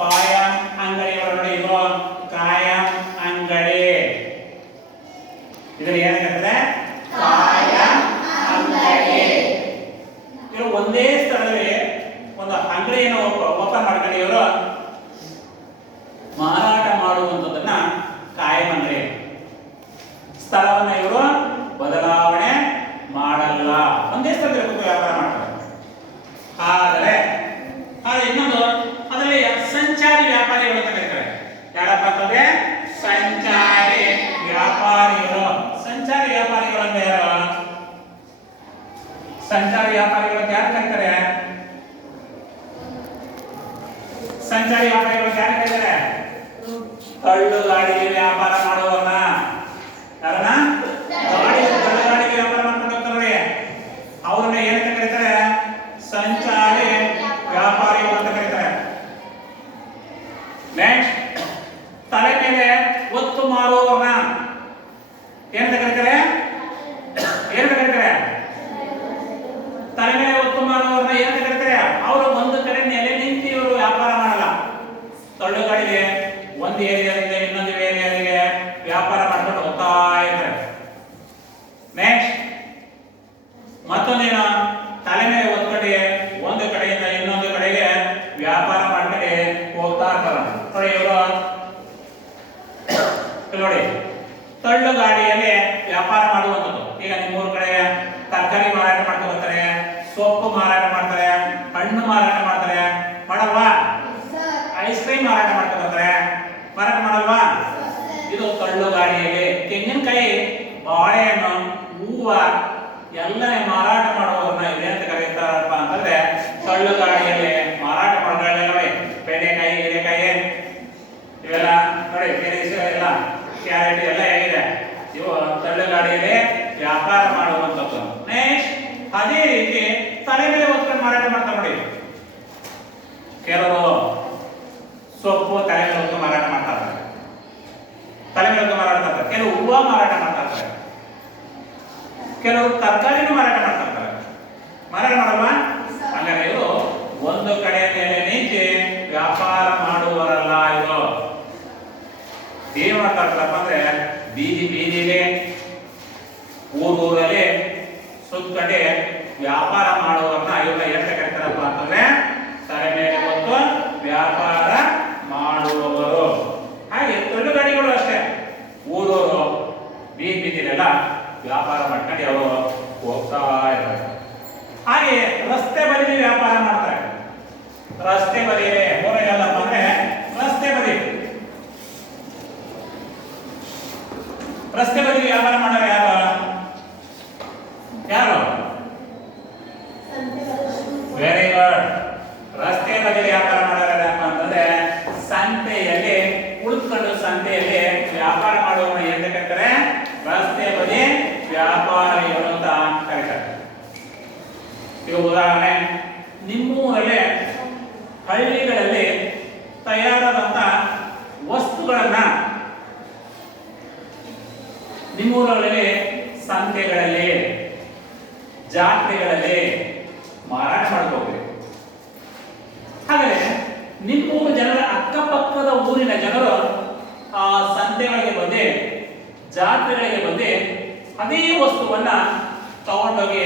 ಕಾಯಂ ಅಂಗಡಿಗಳು. ನೋಡಿ, ಇದು ಕಾಯಂ ಅಂಗಡಿ. ಇದನ್ನ ಏನಂತಾರೆ? ಕಾಯಂ ಅಂಗಡಿ. ಇವರು ಒಂದೇ ಸ್ಥಳದಲ್ಲಿ ಒಂದು ಅಂಗಡಿಯನ್ನು ಓಪನ್ ಮಾಡ್ಕೊಂಡು ಇವರು ಮಾರಾಟ ಮಾಡುವಂಥದ್ದನ್ನ ಕಾಯಂ ಯಾರಂತಂದ್ರೆ ಸಂಚಾರಿ ವ್ಯಾಪಾರಿಗಳು. ಸಂಚಾರಿ ವ್ಯಾಪಾರಿಗಳು ಅಂದ್ರೆ ಯಾರು? ಸಂಚಾರಿ ವ್ಯಾಪಾರಿಗಳು ಯಾರು ಕರೀತಾರೆ? ಸಂಚಾರಿ ವ್ಯಾಪಾರಿಗಳು ಯಾರು ಕರೀತಾರೆ? ತಳ್ಳು ಗಾಡಿಗೆ ವ್ಯಾಪಾರ ಮಾಡುವವರನ್ನ. ಯಾರನ್ನ? ತಳ್ಳು ಗಾಡಿಗೆ ವ್ಯಾಪಾರ ಮಾಡ್ಕೊಂಡು ಹೋಗ್ತಾರೆ ಅವ್ರನ್ನ ಏನಂತ ಕರೀತಾರೆ? ಸಂಚಾರಿ ವ್ಯಾಪಾರಿಗಳು ಅಂತ ಕರೀತಾರೆ. ನೆಕ್ಸ್ಟ್, ತಲೆ ಮೇಲೆ ಒತ್ತು ಮಾರುವವರನ್ನ ಏನಂತ ಕರೀತಾರೆ? ಏನಂತ ಕರೀತಾರೆ? ತಲೆ ಮೇಲೆ ಒತ್ತು ಮಾರುವವರನ್ನ ಏನಂತ ಕರೀತಾರೆ? ಅವರು ಒಂದು ಕಡೆ ನೆಲೆ ನಿಂತು ಇವರು ವ್ಯಾಪಾರ ಮಾಡಲ್ಲ. ತಳ್ಳು ಗಾಡಿಗೆ ಒಂದು ಏರಿಯಾದಿಂದ ಇನ್ನೊಂದು ಏರಿಯಾಗೆ ವ್ಯಾಪಾರ ಮಾಡ್ಕೊಂಡು ಹೋಗ್ತಾ ಇರ್ತಾರೆ. ನೆಕ್ಸ್ಟ್, ಮತ್ತೊಂದೇನು? ತಲೆ ಮೇಲೆ ಒತ್ಕೊಂಡು ಒಂದು ಕಡೆಯಿಂದ ಇನ್ನೊಂದು ಕಡೆಗೆ ವ್ಯಾಪಾರ ಮಾಡ್ಕೊಂಡು ಹೋಗ್ತಾ ಇರ್ತಾರೆ. ನೋಡಿ ಇವರು ನೋಡಿ ತಳ್ಳು ಗಾಡಿಯಲ್ಲಿ ವ್ಯಾಪಾರ ಮಾಡುವಂಥದ್ದು. ಈಗ ನಿಮ್ಮೂರ ಕಡೆ ತರಕಾರಿ ಮಾರಾಟ ಮಾಡ್ಕೊಂಡು ಹೋಗ್ತಾರೆ, ಸೊಪ್ಪು ಮಾರಾಟ ಮಾಡ್ತಾರೆ, ಹಣ್ಣು ಮಾರಾಟ ಮಾಡ್ತಾರೆ, ಮಾಡಲ್ವಾ? ಐಸ್ ಕ್ರೀಮ್ ಮಾರಾಟ ಮಾಡ್ಕೊಂಡು ಹೋಗ್ತಾರೆ, ಮಾರಾಟ ಮಾಡಲ್ವಾ? ಇದು ತಳ್ಳು ಗಾಡಿಯಲ್ಲಿ ತೆಂಗಿನಕಾಯಿ, ಬಾಳೆಹಣ್ಣು, ಹೂವ ಎಲ್ಲನೇ ಮಾರಾಟ ಮಾಡುವವರನ್ನ ಇದೇನಂತ ಕರೀತಾರಪ್ಪ ಅಂತಂದ್ರೆ ತಳ್ಳು ಗಾಡಿಯಲ್ಲಿ ಮಾರಾಟ ಮಾಡೋದ್ರಲ್ಲಿ ನೋಡಿ ಬೆಂಡೆಕಾಯಿ, ಹೀರೆಕಾಯಿ ಇವೆಲ್ಲ ನೋಡಿ, ಎಲ್ಲ ಕ್ಯಾರೆಟ್ ಎಲ್ಲ ಹೇಗಿದೆ, ಇವು ತಳ್ಳು ಗಾಡಿಯಲ್ಲಿ ವ್ಯಾಪಾರ ಮಾಡುವಂಥದ್ದು. ನೆಕ್ಸ್ಟ್, ಅದೇ ರೀತಿ ತಲೆ ಮೇಲೆ ಹೊತ್ಕೊಂಡು ಮಾರಾಟ ಮಾಡ್ತಾರೆ ನೋಡಿ. ಕೆಲವರು ಸೊಪ್ಪು ತಲೆ ಮೇಲೆ ಹೊತ್ತು ಮಾರಾಟ ಮಾಡ್ತಾ ಇರ್ತಾರೆ, ತಲೆ ಮೇಲೆ ಹೊತ್ತು ಮಾರಾಟ ಮಾಡ್ತಾರೆ. ಕೆಲವು ಹೂವು ಮಾರಾಟ ಮಾಡ್ತಾ ಇರ್ತಾರೆ, ಕೆಲವರು ತರಕಾರಿನೂ ಮಾರಾಟ ಮಾಡ್ತಾ ಇರ್ತಾರೆ. ಮಾರಾಟ ಮಾಡಲ್ವಾ? ಹಾಗಾದ್ರೆ ಇವರು ಒಂದು ಕಡೆ ಮೇಲೆ ನಿಂತು ವ್ಯಾಪಾರ ಮಾಡುವವರಲ್ಲ. ಇವರು ಏನ್ ಮಾಡ್ತಾ ಇರ್ತಾರಪ್ಪ ಅಂದ್ರೆ ಬೀದಿ ಬೀದಿಗೆ, ಊರಲ್ಲಿ ಸುತ್ತಕಡೆ ವ್ಯಾಪಾರ ಮಾಡುವವರನ್ನ ಇವ್ರನ್ನ ಎಂತ ಕರೀತಾರಪ್ಪ ಅಂತಂದ್ರೆ ತಲೆ ಮೇಲೆ ಹೊತ್ತು ವ್ಯಾಪಾರ ಮಾಡುವವರು. ಹಾಗೆ ತಳ್ಳು ಗಾಡಿಗಳು ಅಷ್ಟೇ, ಊರವರು ಬೀದಿ ಬೀದಿಲೆಲ್ಲ ವ್ಯಾಪಾರ ಮಾಡ್ಕೊಂಡು ಅವರು ಹೋಗ್ತಾ ಇರ್ತಾರೆ. ಹಾಗೆ ರಸ್ತೆ ಬದಿ ವ್ಯಾಪಾರ ಮಾಡ್ತಾರೆ. ರಸ್ತೆ ಬದಿ ಎಲ್ಲಪ್ಪ ಅಂದ್ರೆ ರಸ್ತೆ ಬದಿ ವ್ಯಾಪಾರ ಮಾಡೋರು ಯಾರು? ಯಾರು? Very good. ರಸ್ತೆ ಬದಿ ವ್ಯಾಪಾರ ಮಾಡೋರು ಯಾರಪ್ಪ ಅಂತಂದ್ರೆ ಸಂತೆಯಲ್ಲಿ ಉಳಿದುಕೊಂಡು ಸಂತೆಯಲ್ಲಿ ವ್ಯಾಪಾರ ಮಾಡುವವನ್ನ ಏನ್ ಕರೀತಾರೆ? ರಸ್ತೆ ಬದಿ ವ್ಯಾಪಾರಿಗಳು ಅಂತ ಕರೀತಾರೆ. ಈಗ ಉದಾಹರಣೆ, ನಿಮ್ಮೂರಲ್ಲಿ ಹಳ್ಳಿಗಳಲ್ಲಿ ತಯಾರಾದಂತ ವಸ್ತುಗಳನ್ನ ನಿಮ್ಮೂರಲ್ಲಿ ಸಂತೆಗಳಲ್ಲಿ, ಜಾತ್ರೆಗಳಲ್ಲಿ ಮಾರಾಟ ಮಾಡ್ಕೋಬೇಕು. ಹಾಗಾದ್ರೆ ನಿಮ್ಮೂರು ಜನರ ಅಕ್ಕಪಕ್ಕದ ಊರಿನ ಜನರು ಆ ಸಂತೆಗಳಿಗೆ ಬಂದು, ಜಾತ್ರೆಗಳಿಗೆ ಬಂದು ಅದೇ ವಸ್ತುವನ್ನ ತಗೊಂಡೋಗಿ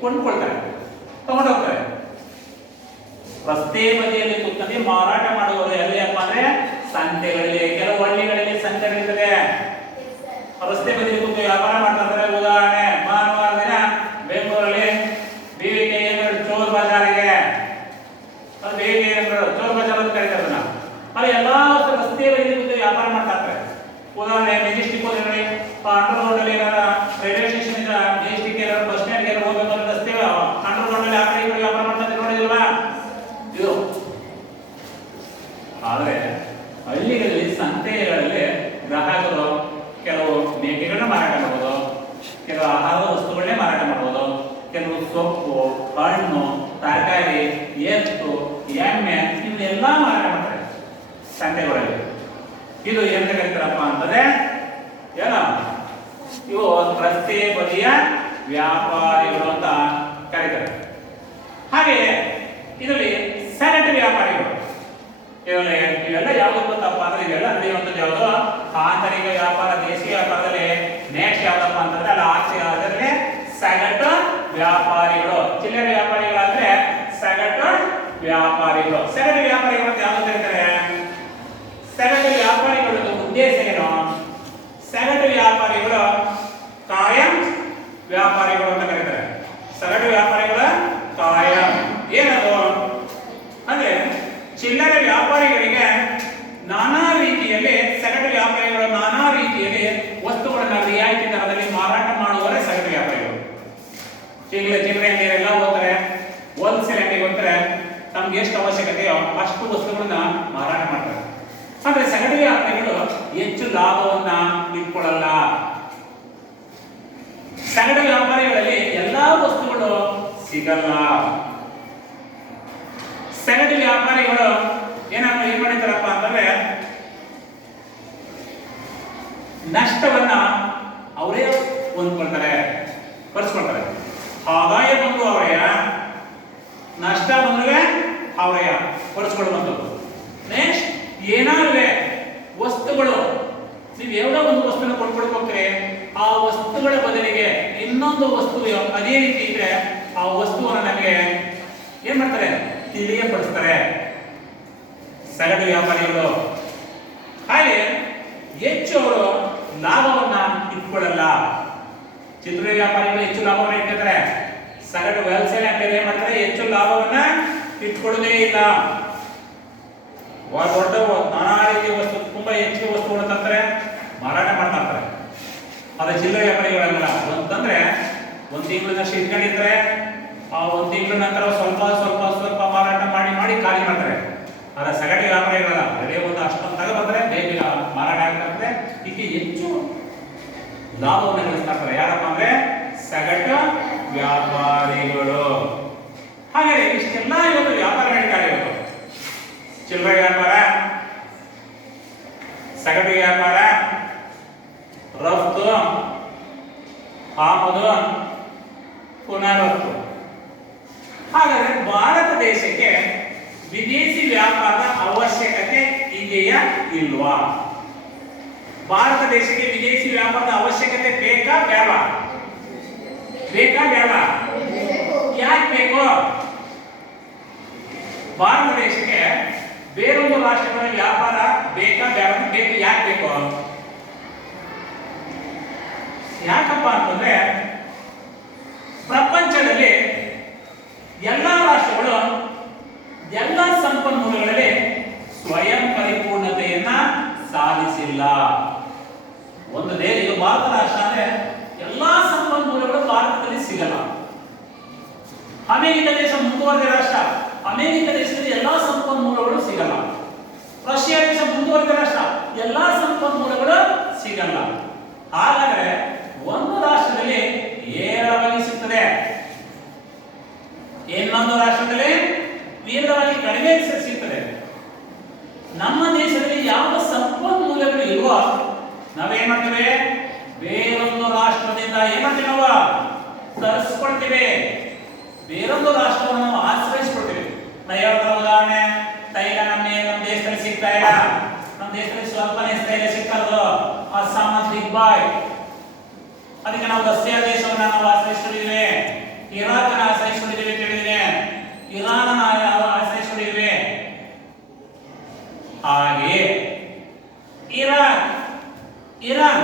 ಕೊಂಡ್ಕೊಳ್ತಾರೆ, ತಗೊಂಡೋಗ್ತಾರೆ. ರಸ್ತೆ ಬದಿಯಲ್ಲಿ ಕೂತ್ಕೊಂಡು ಮಾರಾಟ ಮಾಡುವುದು ಎಲ್ಲಿಯಪ್ಪ ಅಂದ್ರೆ ಸಂತೆಗಳಲ್ಲಿ. ಕೆಲವು ಹಳ್ಳಿಗಳಲ್ಲಿ ಸಂತೆಗಳಿರ್ತದೆ, ರಸ್ತೆ ಬದಿಯಲ್ಲಿ ಕೂತು ವ್ಯಾಪಾರ ಮಾಡ್ತಾ ಇರ್ತಾರೆ. ಉದಾಹರಣೆ, ಭಾನುವಾರ ದಿನ ಬೆಂಗಳೂರಲ್ಲಿ BVK ಚೋರ್ ಬಜಾರಿಗೆ, BVK ಚೋರ್ ಬಜಾರ್ ಅಂತ ಕರೀತಾರೆ ಅದನ್ನ. ಅಲ್ಲಿ ಎಲ್ಲಾ ರಸ್ತೆ ಬದಿಯಲ್ಲಿ ಕೂತು ವ್ಯಾಪಾರ ಮಾಡ್ತಾ ಇರ್ತಾರೆ. ಉದಾಹರಣೆ, ಮೆಜೆಸ್ಟಿಕ್ ಹೋದ್ರೆ ನೋಡಿ, ಅಂಡರ್ ರೋಡ್ ಅಲ್ಲಿ ರೈಲ್ವೆ ಸ್ಟೇಷನ್ ಇಂದ ಮೆಜೆಸ್ಟಿಕ್ ಬಸ್ ಸ್ಟ್ಯಾಂಡ್ ಹೋಗ್ಬೇಕು ರಸ್ತೆ ಅಂಡರ್ ರೋಡ್ ಅಲ್ಲಿ ಆ ಕಡೆ ವ್ಯಾಪಾರ ಮಾಡ್ತಾ ನೋಡಿದಿಲ್ವಾ? ಇದು ಆದ್ರೆ ಹಳ್ಳಿಗಳಲ್ಲಿ ಸಂತೆಗಳಲ್ಲಿ ಗ್ರಾಹಕರು ಕೆಲವು ಮೇಕೆಗಳನ್ನ ಮಾರಾಟ ಮಾಡಬಹುದು, ಕೆಲವು ಆಹಾರ ವಸ್ತುಗಳನ್ನೇ ಮಾರಾಟ ಮಾಡಬಹುದು, ಕೆಲವು ಸೊಪ್ಪು, ಹಣ್ಣು, ತರಕಾರಿ, ಎತ್ತು, ಎಮ್ಮೆ ಇವನ್ನೆಲ್ಲ ಮಾರಾಟ ಮಾಡ್ತಾರೆ ಸಂತೆಗಳಲ್ಲಿ. ಇದು ಎಂತ ಕರೀತಾರಪ್ಪ ಅಂತಂದ್ರೆ ಏನ, ಇವು ರಸ್ತೆ ಬದಿಯ ವ್ಯಾಪಾರಿಗಳು ಅಂತ ಕರೀತಾರೆ. ಹಾಗೆ ಇದರಲ್ಲಿ ಸಗಟು ವ್ಯಾಪಾರಿಗಳು, ಇವೆಲ್ಲ ಯಾವ್ದು ಗೊತ್ತಪ್ಪ ಅಂದ್ರೆ ಇವೆಲ್ಲ ನಡೆಯುವಂಥದ್ದು ಯಾವುದು? ಆಂತರಿಕ ವ್ಯಾಪಾರ, ದೇಶೀಯ ವ್ಯಾಪಾರದಲ್ಲಿ ನೆಕ್ಸ್ಟ್ ಯಾವ್ದಪ್ಪ ಅಂತಂದ್ರೆ ಅಲ್ಲಿ ಆಚೆ ಅದರಲ್ಲಿ ಸಗಟು ವ್ಯಾಪಾರಿಗಳು. ಚಿಲ್ಲರೆ ವ್ಯಾಪಾರಿಗಳಾದ್ರೆ ಸಗಟು ವ್ಯಾಪಾರಿಗಳು. ಸಗಟು ವ್ಯಾಪಾರಿಗಳು ಅಂತ ಯಾವ್ದು ಕರೀತಾರೆ? ಸಗಟು ವ್ಯಾಪಾರಿಗಳ ಉದ್ದೇಶ ಏನು? ಸಗಟು ವ್ಯಾಪಾರಿಗಳು ಕಾಯಂ ವ್ಯಾಪಾರಿಗಳು ಅಂತ ಕರೀತಾರೆ. ಸಗಟು ವ್ಯಾಪಾರಿಗಳ ಕಾಯಂ ಏನದು ಅಂದ್ರೆ ಚಿಲ್ಲರೆ ವ್ಯಾಪಾರಿಗಳಿಗೆ ನಾನಾ ರೀತಿಯಲ್ಲಿ ವ್ಯಾಪಾರಿಗಳು ನಾನಾ ರೀತಿಯಲ್ಲಿ ವಸ್ತುಗಳನ್ನು ರಿಯಾಯಿತಿ ದರದಲ್ಲಿ ಮಾರಾಟ ಮಾಡುವವರೇ ಸಗಟು ವ್ಯಾಪಾರಿಗಳು. ಚಿಲ್ಲರೆ ಅಂಗಡಿಯರೆಲ್ಲ ಹೋಗ್ತಾರೆ, ಹೋಲ್ಸೇಲ್ ಅಂಗಡಿಗೆ ಹೋಗ್ತಾರೆ, ತಮ್ಗೆ ಎಷ್ಟು ಅವಶ್ಯಕತೆಯೋ ಅಷ್ಟು ವಸ್ತುಗಳನ್ನ ಮಾರಾಟ ಮಾಡ್ತಾರೆ. ಆದ್ರೆ ಸಗಟು ವ್ಯಾಪಾರಿಗಳು ಹೆಚ್ಚು ಲಾಭವನ್ನ ಇಟ್ಕೊಳ್ಳಲ್ಲ. ಸಗಟು ವ್ಯಾಪಾರಿಗಳಲ್ಲಿ ಎಲ್ಲಾ ವಸ್ತುಗಳು ಸಿಗಲ್ಲ. ಸಗಟು ವ್ಯಾಪಾರಿಗಳು ಏನ್ ಮಾಡಿತಾರಪ್ಪ ಅಂತಂದ್ರೆ ನಷ್ಟವನ್ನ ಅವರೇ ಹೊಂದ್ಕೊಳ್ತಾರೆ, ಬರ್ಸ್ಕೊಳ್ತಾರೆ. ಆದಾಯ ಬಂದು ಅವರೇ, ನಷ್ಟ ಬಂದ್ರೆ ಅವರೇ ಹೊರಿಸ್ಕೊಳ್ಳುವಂಥದ್ದು. ನೆಕ್ಸ್ಟ್ ಏನಾದ್ರೆ ವಸ್ತುಗಳು, ನೀವು ಯಾವುದೋ ಒಂದು ವಸ್ತುನ ಕೊಂಡ್ಕೊಳಕ್ ಹೋಗ್ತೀರಿ, ಆ ವಸ್ತುಗಳ ಬದಲಿಗೆ ಇನ್ನೊಂದು ವಸ್ತು ಅದೇ ರೀತಿ ಇದ್ರೆ ಆ ವಸ್ತುವನ್ನು ನಮಗೆ ಏನ್ ಮಾಡ್ತಾರೆ, ತಿಳಿಯಪಡಿಸ್ತಾರೆ ಸಗಟು ವ್ಯಾಪಾರಿಗಳು. ಹಾಗೆ ಹೆಚ್ಚು ಅವರು ಲಾಭವನ್ನ ಇಟ್ಕೊಳ್ಳಲ್ಲ. ಚಿಲ್ಲರೆ ವ್ಯಾಪಾರಿಗಳು ಹೆಚ್ಚು ಲಾಭವನ್ನ ಇಟ್ಟಿರ್ತಾರೆ. ಸಗಟು ಹೋಲ್ಸೇಲ್ ಅಂಗಡಿ ಏನ್ ಮಾಡ್ತಾರೆ, ಹೆಚ್ಚು ಲಾಭವನ್ನ ಇಟ್ಕೊಳ್ಳೋದೇ ಇಲ್ಲ. ದೊಡ್ಡ ನಾನಾ ರೀತಿಯ ವಸ್ತು, ತುಂಬಾ ಹೆಚ್ಚಿಗೆ ವಸ್ತುಗಳು ತಂತಾರೆ, ಮಾರಾಟ ಮಾಡ್ತಾ ಇರ್ತಾರೆ. ಆದ್ರೆ ಚಿಲ್ಲರೆ ವ್ಯಾಪಾರಿಗಳಲ್ಲ ಅಂತಂದ್ರೆ ಒಂದ್ ತಿಂಗಳಿನಷ್ಟು ಇಟ್ಕೊಂಡಿರ್ತಾರೆ. ಆ ಒಂದ್ ತಿಂಗಳ ನಂತರ ಸ್ವಲ್ಪ ಸ್ವಲ್ಪ ಸ್ವಲ್ಪ ಮಾರಾಟ ಮಾಡಿ ಮಾಡಿ ಖಾಲಿ ಮಾಡ್ತಾರೆ. ಆದ್ರೆ ಸಗಟು ವ್ಯಾಪಾರಿಗಳಲ್ಲ, ಬೆಳೆ ಒಂದು ಅಷ್ಟೊಂದು ತಗೊಬಂದ್ರೆ ಬೇಗ ಮಾರಾಟ ಆಗ್ತಾರೆ. ಇದಕ್ಕೆ ಹೆಚ್ಚು ಲಾಭವನ್ನು ಗಳಿಸ್ತಾ ಇರ್ತಾರೆ. ಯಾರಪ್ಪ ಅಂದ್ರೆ ಸಗಟು ವ್ಯಾಪಾರಿಗಳು. ಹಾಗೆ ಇಷ್ಟೆಲ್ಲ ಇವತ್ತು ವ್ಯಾಪಾರ ನಡೀತಾರೆ. ಇವತ್ತು ಚಿಲ್ಲರೆ ವ್ಯಾಪಾರ, ಸಗಟು ವ್ಯಾಪಾರ, ರಫ್ತು, ಆಮದು, ಪುನಃ ರಫ್ತು. ಹಾಗಾದ್ರೆ ಭಾರತ ದೇಶಕ್ಕೆ ವಿದೇಶಿ ವ್ಯಾಪಾರದ ಅವಶ್ಯಕತೆ ಇದೆಯಾ ಇಲ್ವಾ? ಭಾರತ ದೇಶಕ್ಕೆ ವಿದೇಶಿ ವ್ಯಾಪಾರದ ಅವಶ್ಯಕತೆ ಬೇಕಾ ಬೇಡವಾ? ಬೇಕಾ ಬೇಡವಾ? ಯಾಕೆ ಬೇಕು? ಭಾರತ ದೇಶಕ್ಕೆ ಬೇರೊಂದು ರಾಷ್ಟ್ರಗಳ ವ್ಯಾಪಾರ ಬೇಕಾ ಬೇಡ? ಬೇಕು. ಯಾಕೆ ಬೇಕು? ಯಾಕಪ್ಪ ಅಂತಂದ್ರೆ ಪ್ರಪಂಚದಲ್ಲಿ ಎಲ್ಲಾ ರಾಷ್ಟ್ರಗಳು ಎಲ್ಲ ಸಂಪನ್ಮೂಲಗಳಲ್ಲಿ ಸ್ವಯಂ ಪರಿಪೂರ್ಣತೆಯನ್ನ ಸಾಧಿಸಿಲ್ಲ. ಒಂದು ದೇಶ, ಭಾರತ ರಾಷ್ಟ್ರ ಅಂದ್ರೆ ಎಲ್ಲಾ ಸಂಪನ್ಮೂಲಗಳು ಭಾರತದಲ್ಲಿ ಸಿಗಲ್ಲ. ಅಮೆರಿಕ ದೇಶ ಮುಂದುವರೆದ ರಾಷ್ಟ್ರ, ಅಮೆರಿಕ ದೇಶದಲ್ಲಿ ಎಲ್ಲಾ ಸಂಪನ್ಮೂಲಗಳು ಸಿಗಲ್ಲ. ರಷ್ಯಾ ದೇಶ ಮುಂದುವರೆದ ರಾಷ್ಟ್ರ, ಎಲ್ಲಾ ಸಂಪನ್ಮೂಲಗಳು ಸಿಗಲ್ಲ. ಹಾಗಾದ್ರೆ ಒಂದು ರಾಷ್ಟ್ರದಲ್ಲಿ ಏರವಾಗಿ ಸಿಗ್ತದೆ, ಇನ್ನೊಂದು ರಾಷ್ಟ್ರದಲ್ಲಿ ತೀವ್ರವಾಗಿ ಕಡಿಮೆ ಸಿಗ್ತದೆ. ನಮ್ಮ ದೇಶದಲ್ಲಿ ಯಾವ ಸಂಪನ್ಮೂಲಗಳು ಇಲ್ವೋ ನಾವೇನ್ ಮಾಡ್ತೇವೆ, ಬೇರೊಂದು ರಾಷ್ಟ್ರದಿಂದ ಏನ್ ಮಾಡ್ತೀವಿ, ನಾವು ತರಿಸ್ಕೊಳ್ತೇವೆ. ಬೇರೊಂದು ರಾಷ್ಟ್ರವನ್ನು ನಾವು ಆಶ್ರಯಿಸ್ಕೊಳ್ತೇವೆ. ನಾ ಯಾವ ಉದಾಹರಣೆ, ತೈಲ ನಮ್ಮ ದೇಶದಲ್ಲಿ ಸಿಗ್ತಾ ಇಲ್ಲ, ನಮ್ಮ ದೇಶದಲ್ಲಿ ಸ್ವಲ್ಪನೇ ತೈಲ ಸಿಗ್ತದೋ, ಅಸ್ಸಾಂ ಬಿಗ್ ಬಾಯ್, ಅದಕ್ಕೆ ನಾವು ರಷ್ಯಾ ದೇಶವನ್ನ ನಾವು ಆಶ್ರಯಿಸ್ಕೊಂಡಿದ್ದೇವೆ, ಇರಾಕ್ ಅನ್ನು ಆಶ್ರಯಿಸ್ಕೊಂಡಿದ್ದೇವೆ ಅಂತ ಹೇಳಿದ್ದೇನೆ, ಇರಾನ್ ಅನ್ನು ಆಶ್ರಯಿಸ್ಕೊಂಡಿದ್ದೇವೆ. ಹಾಗೆ ಇರಾನ್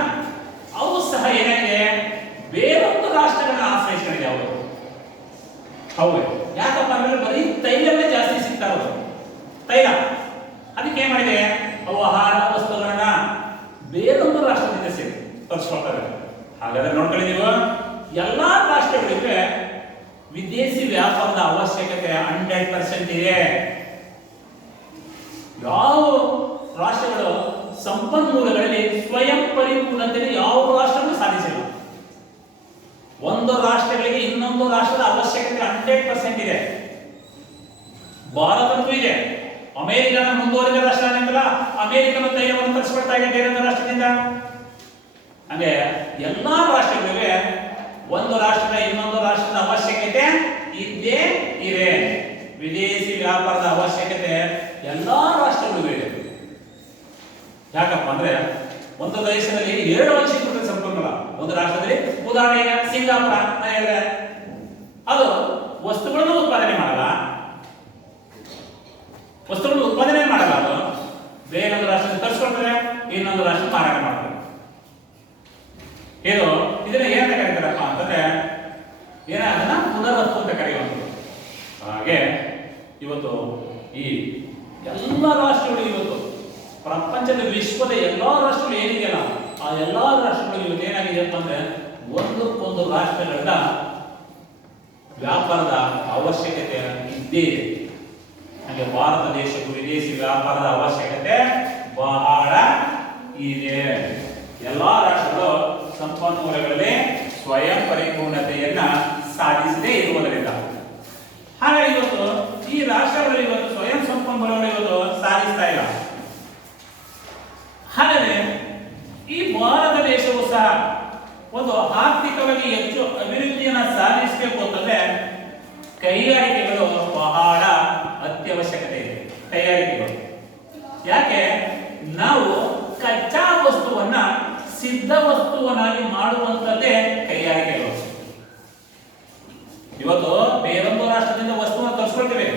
ಅವು ಸಹ ಏನಾಗಿದೆ, ಬೇರೊಂದು ರಾಷ್ಟ್ರಗಳನ್ನ ಆಶ್ರಯಿಸ್ಕೊಂಡಿದೆ. ಅವರು ಹೌದು. ಯಾಕಪ್ಪ ಅಂದ್ರೆ ಬರೀ ತೈಲವೇ ಜಾಸ್ತಿ ಸಿಗ್ತಾ ಇರೋದು, ತೈಲ. ಅದಕ್ಕೆ ಏನ್ ಮಾಡಿದೆ, ಅವು ಆಹಾರ ವಸ್ತುಗಳನ್ನ ಬೇರೊಂದು ರಾಷ್ಟ್ರದಿಂದ ತರಿಸ್ಕೊಳ್ತಾರೆ. ಹಾಗಾದ್ರೆ ನೋಡ್ಕೊಂಡಿದ್ದೀವ, ಎಲ್ಲಾ ರಾಷ್ಟ್ರಗಳಿಗೆ ವಿದೇಶಿ ವ್ಯಾಪಾರದ ಅವಶ್ಯಕತೆ 100% ಇದೆ. ಯಾವ ರಾಷ್ಟ್ರಗಳು ಸಂಪನ್ಮೂಲಗಳಲ್ಲಿ ಸ್ವಯಂ ಪರಿಪೂರ್ಣತೆ ಯಾವ ರಾಷ್ಟ್ರಗಳು ಸಾಧಿಸಿಲ್ಲ. ಒಂದು ರಾಷ್ಟ್ರಗಳಿಗೆ ಇನ್ನೊಂದು ರಾಷ್ಟ್ರದ ಅವಶ್ಯಕತೆ 100% ಇದೆ. ಭಾರತಕ್ಕೂ ಇದೆ. ಅಮೆರಿಕನ ಮುಂದುವರಿದ ರಾಷ್ಟ್ರ ಅಂತಲ್ಲ, ಅಮೆರಿಕನ ತೈಲವನ್ನು ತರಿಸ್ಕೊಳ್ತಾ ಇದೆ ಬೇರೊಂದು ರಾಷ್ಟ್ರದಿಂದ. ಅಂದ್ರೆ ಎಲ್ಲಾ ರಾಷ್ಟ್ರಗಳಿಗೆ ಒಂದು ರಾಷ್ಟ್ರದ ಇನ್ನೊಂದು ರಾಷ್ಟ್ರದ ಅವಶ್ಯಕತೆ ಇದ್ದೇ ಇದೆ. ವಿದೇಶಿ ವ್ಯಾಪಾರದ ಅವಶ್ಯಕತೆ ಎಲ್ಲಾ ರಾಷ್ಟ್ರಗಳಿಗೂ ಇದೆ. ಯಾಕಪ್ಪ ಅಂದ್ರೆ ಒಂದು ದೇಶದಲ್ಲಿ 2 ವರ್ಷ ಇರ್ತದೆ ಸಂಪನ್ಮೂಲ. ಒಂದು ರಾಷ್ಟ್ರದಲ್ಲಿ ಉದಾಹರಣೆಗೆ ಸಿಂಗಾಪುರ ಹೇಳಿದ್ರೆ ಅದು ವಸ್ತುಗಳನ್ನು ಉತ್ಪಾದನೆ ಮಾಡಲ್ಲ, ವಸ್ತುಗಳನ್ನು ಉತ್ಪಾದನೆ ಮಾಡಲ್ಲ. ಅದು ಬೇರೊಂದು ರಾಷ್ಟ್ರದಲ್ಲಿ ತರಿಸ್ಕೊಳ್ತಾರೆ, ಇನ್ನೊಂದು ರಾಷ್ಟ್ರ ಮಾರಾಟ ಮಾಡ್ತಾರೆ. ಇದನ್ನ ಏನಂತ ಕರೀತಾರಪ್ಪ ಅಂತಂದ್ರೆ ಅದನ್ನ ಪುನರ್ವಸ್ತು ಅಂತ ಕರೆಯುವಂಥದ್ದು. ಹಾಗೆ ಇವತ್ತು ಈ ಎಲ್ಲ ರಾಷ್ಟ್ರಗಳು ಇವತ್ತು ಪ್ರಪಂಚದ ವಿಶ್ವದ ಎಲ್ಲಾ ರಾಷ್ಟ್ರಗಳು ಏನಿದೆಯಲ್ಲ ಆ ಎಲ್ಲಾ ರಾಷ್ಟ್ರಗಳು ಇವತ್ತು ಏನಾಗಿದೆ ಅಂತಂದ್ರೆ ಒಂದಕ್ಕೊಂದು ರಾಷ್ಟ್ರಗಳ ವ್ಯಾಪಾರದ ಅವಶ್ಯಕತೆ ಇದ್ದೇ ಇದೆ. ಹಾಗೆ ಭಾರತ ದೇಶಕ್ಕೂ ವಿದೇಶಿ ವ್ಯಾಪಾರದ ಅವಶ್ಯಕತೆ ಬಹಳ ಇದೆ. ಎಲ್ಲಾ ರಾಷ್ಟ್ರಗಳು ಸಂಪನ್ಮೂಲಗಳಲ್ಲಿ ಸ್ವಯಂ ಪರಿಪೂರ್ಣತೆಯನ್ನ ಸಾಧಿಸದೇ ಇರುವುದರಿಂದ ಹಾಗಾಗಿ ಇವತ್ತು ಈ ರಾಷ್ಟ್ರಗಳು ಇವತ್ತು ಸ್ವಯಂ ಸಂಪನ್ಮೂಲಗಳು ಇವತ್ತು ಸಾಧಿಸ್ತಾ ಇಲ್ಲ. ಹಾಗಾದ್ರೆ ಈ ಭಾರತ ದೇಶವು ಸಹ ಒಂದು ಆರ್ಥಿಕವಾಗಿ ಹೆಚ್ಚು ಅಭಿವೃದ್ಧಿಯನ್ನು ಸಾಧಿಸಬೇಕು ಅಂತಂದ್ರೆ ಕೈಗಾರಿಕೆಗಳು ಬಹಳ ಅತ್ಯವಶ್ಯಕತೆ ಇದೆ. ಕೈಗಾರಿಕೆಗಳು ಯಾಕೆ ನಾವು ಕಚ್ಚಾ ವಸ್ತುವನ್ನ ಸಿದ್ಧ ವಸ್ತುವನ್ನಾಗಿ ಮಾಡುವಂತದ್ದೇ ಕೈಗಾರಿಕೆಗಳು. ಇವತ್ತು ಬೇರೊಂದು ರಾಷ್ಟ್ರದಿಂದ ವಸ್ತುವನ್ನು ತರಿಸ್ಕೊಳ್ತೇವೆ,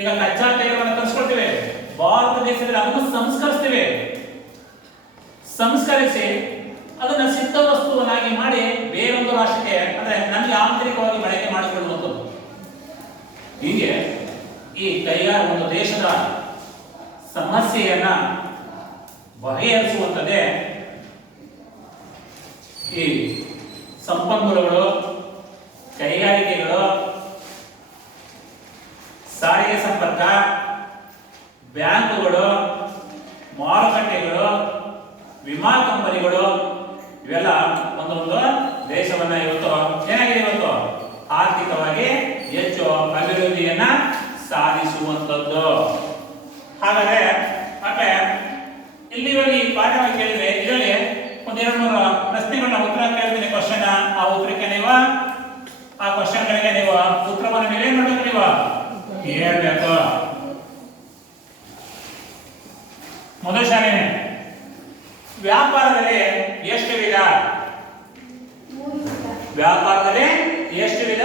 ಈಗ ಕಚ್ಚಾ ತೈಲವನ್ನು ತರಿಸ್ಕೊಳ್ತೇವೆ, ಭಾರತ ದೇಶದಲ್ಲಿ ಅದನ್ನು ಸಂಸ್ಕರಿಸ್ತೇವೆ, ಸಂಸ್ಕರಿಸಿ ಅದನ್ನ ಸಿದ್ಧ ವಸ್ತುವನ್ನಾಗಿ ಮಾಡಿ ಬೇರೊಂದು ರಾಷ್ಟ್ರಕ್ಕೆ ಅಂದ್ರೆ ನಮಗೆ ಆಂತರಿಕವಾಗಿ ಬಳಕೆ ಮಾಡಿಕೊಳ್ಳುವಂಥದ್ದು. ಹೀಗೆ ಈ ಒಂದು ದೇಶದ ಸಮಸ್ಯೆಯನ್ನ ಬಗೆಹರಿಸುವಂಥದ್ದೇ ಈ ಸಂಪನ್ಮೂಲಗಳು, ಕೈಗಾರಿಕೆಗಳು, ಸಾರಿಗೆ ಸಂಪರ್ಕ, ಬ್ಯಾಂಕುಗಳು, ಮಾರುಕಟ್ಟೆಗಳು, ವಿಮಾ ಕಂಪನಿಗಳು ಇವೆಲ್ಲ ಒಂದೊಂದು ದೇಶವನ್ನ ಇವತ್ತು ಏನಾಗಿದೆ ಇವತ್ತು ಆರ್ಥಿಕವಾಗಿ ಹೆಚ್ಚು ಅಭಿವೃದ್ಧಿಯನ್ನ ಸಾಧಿಸುವಂಥದ್ದು. ಹಾಗಾದ್ರೆ ಮತ್ತೆ ಇಲ್ಲಿವರೆಗೆ ಈ ಪಾಠವನ್ನು ಕೇಳಿದ್ರೆ ಇದರಲ್ಲಿ ಒಂದೆರಡು ಮೂರು ಪ್ರಶ್ನೆಗಳನ್ನ ಉತ್ತರ ಕೇಳ್ತೀನಿ. ಕ್ವಶನ್ ಆ ಉತ್ತರಕ್ಕೆ ನೀವು ಆ ಕ್ವಶನ್ಗಳಿಗೆ ನೀವು ಉತ್ತರವನ್ನು ನೀವೇನ್ ಮಾಡಬೇಕು, ನೀವು ಹೇಳ್ಬೇಕು. ಮೊದಲ ಶಾಲೆ ವ್ಯಾಪಾರದಲ್ಲಿ ಎಷ್ಟು ವಿಧ? ವ್ಯಾಪಾರದಲ್ಲಿ ಎಷ್ಟು ವಿಧ?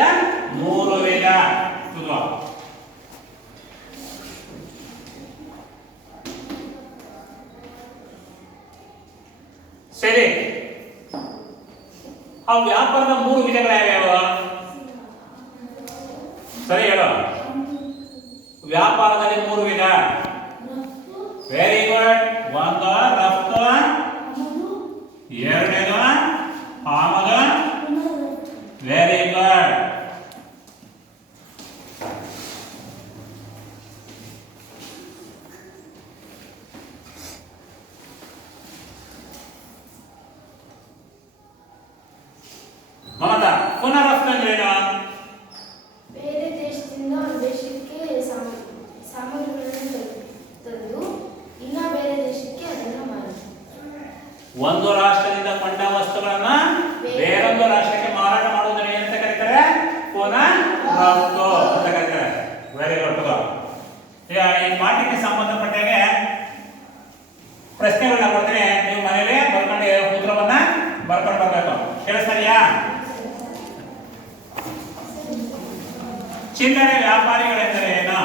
3 ವಿಧ. ಸರಿ, ಆ ವ್ಯಾಪಾರದ 3 ವಿಧಗಳು ಯಾವ್ಯಾವ? ಸರಿ ಹೇಳು. ವ್ಯಾಪಾರದಲ್ಲಿ 3 ವಿಧ. Very good. ಒಂದು ರಫ್ತು, ಎರಡನೇದು ಆಮದು. Very good. ಮಮತಾ, ಪುನಃ ರಫ್ತು ಅಂದ್ರೇನು? ಬೇರೆ ದೇಶದಿಂದ ಒಂದು ದೇಶಕ್ಕೆ ಸಾಮಗ್ರಿಗಳನ್ನು ತಂದು ಇನ್ನ ಬೇರೆ ದೇಶಕ್ಕೆ ಅದನ್ನು ಮಾರುವುದು. ಒಂದು ರಾಷ್ಟ್ರದಿಂದ ಕೊಂಡ ವಸ್ತುಗಳನ್ನ ಬೇರೊಂದು ರಾಷ್ಟ್ರಕ್ಕೆ ಮಾರಾಟ ಮಾಡುವುದನ್ನು ಏನಂತ ಕರೀತಾರೆ? ಪುನಃ ರಫ್ತು ಅಂತ ಕರೀತಾರೆ. Very good. ಈಗ ಈ ಪಾಠಕ್ಕೆ ಸಂಬಂಧಪಟ್ಟಾಗೆ ಪ್ರಶ್ನೆಗಳನ್ನ ಕೊಡ್ತೇನೆ, ನೀವು ಮನೇಲಿ ಬರ್ಕೊಂಡು ಉತ್ತರವನ್ನ ಬರ್ಕೊಂಡು ಬರ್ಬೇಕು. ಕೇಳಿಸ್ತಾರಿಯಾ? ಚಿಲ್ಲರೆ ವ್ಯಾಪಾರಿಗಳೆಂದರೆ ಏನು?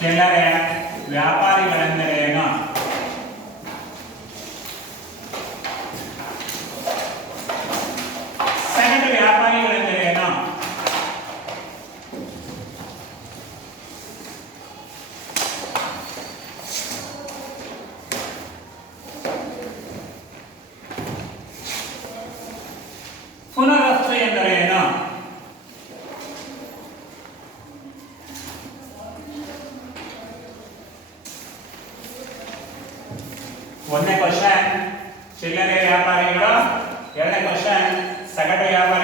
ಚಿಲ್ಲರೆ ವ್ಯಾಪಾರಿಗಳೆಂದರೆ ಏನು? ಸಗಟು ವ್ಯಾಪಾರಿಗಳೆಂದರೆ ಏನು? ಪುನರಫ್ತು ಎಂದರೆ ಏನು? ಒಂದನೇ ಕ್ವಶನ್ ಚಿಲ್ಲರೆ ವ್ಯಾಪಾರಿಗಳು, ಎರಡನೇ ಕ್ವಶನ್ ಸಗಟು ವ್ಯಾಪಾರಿ.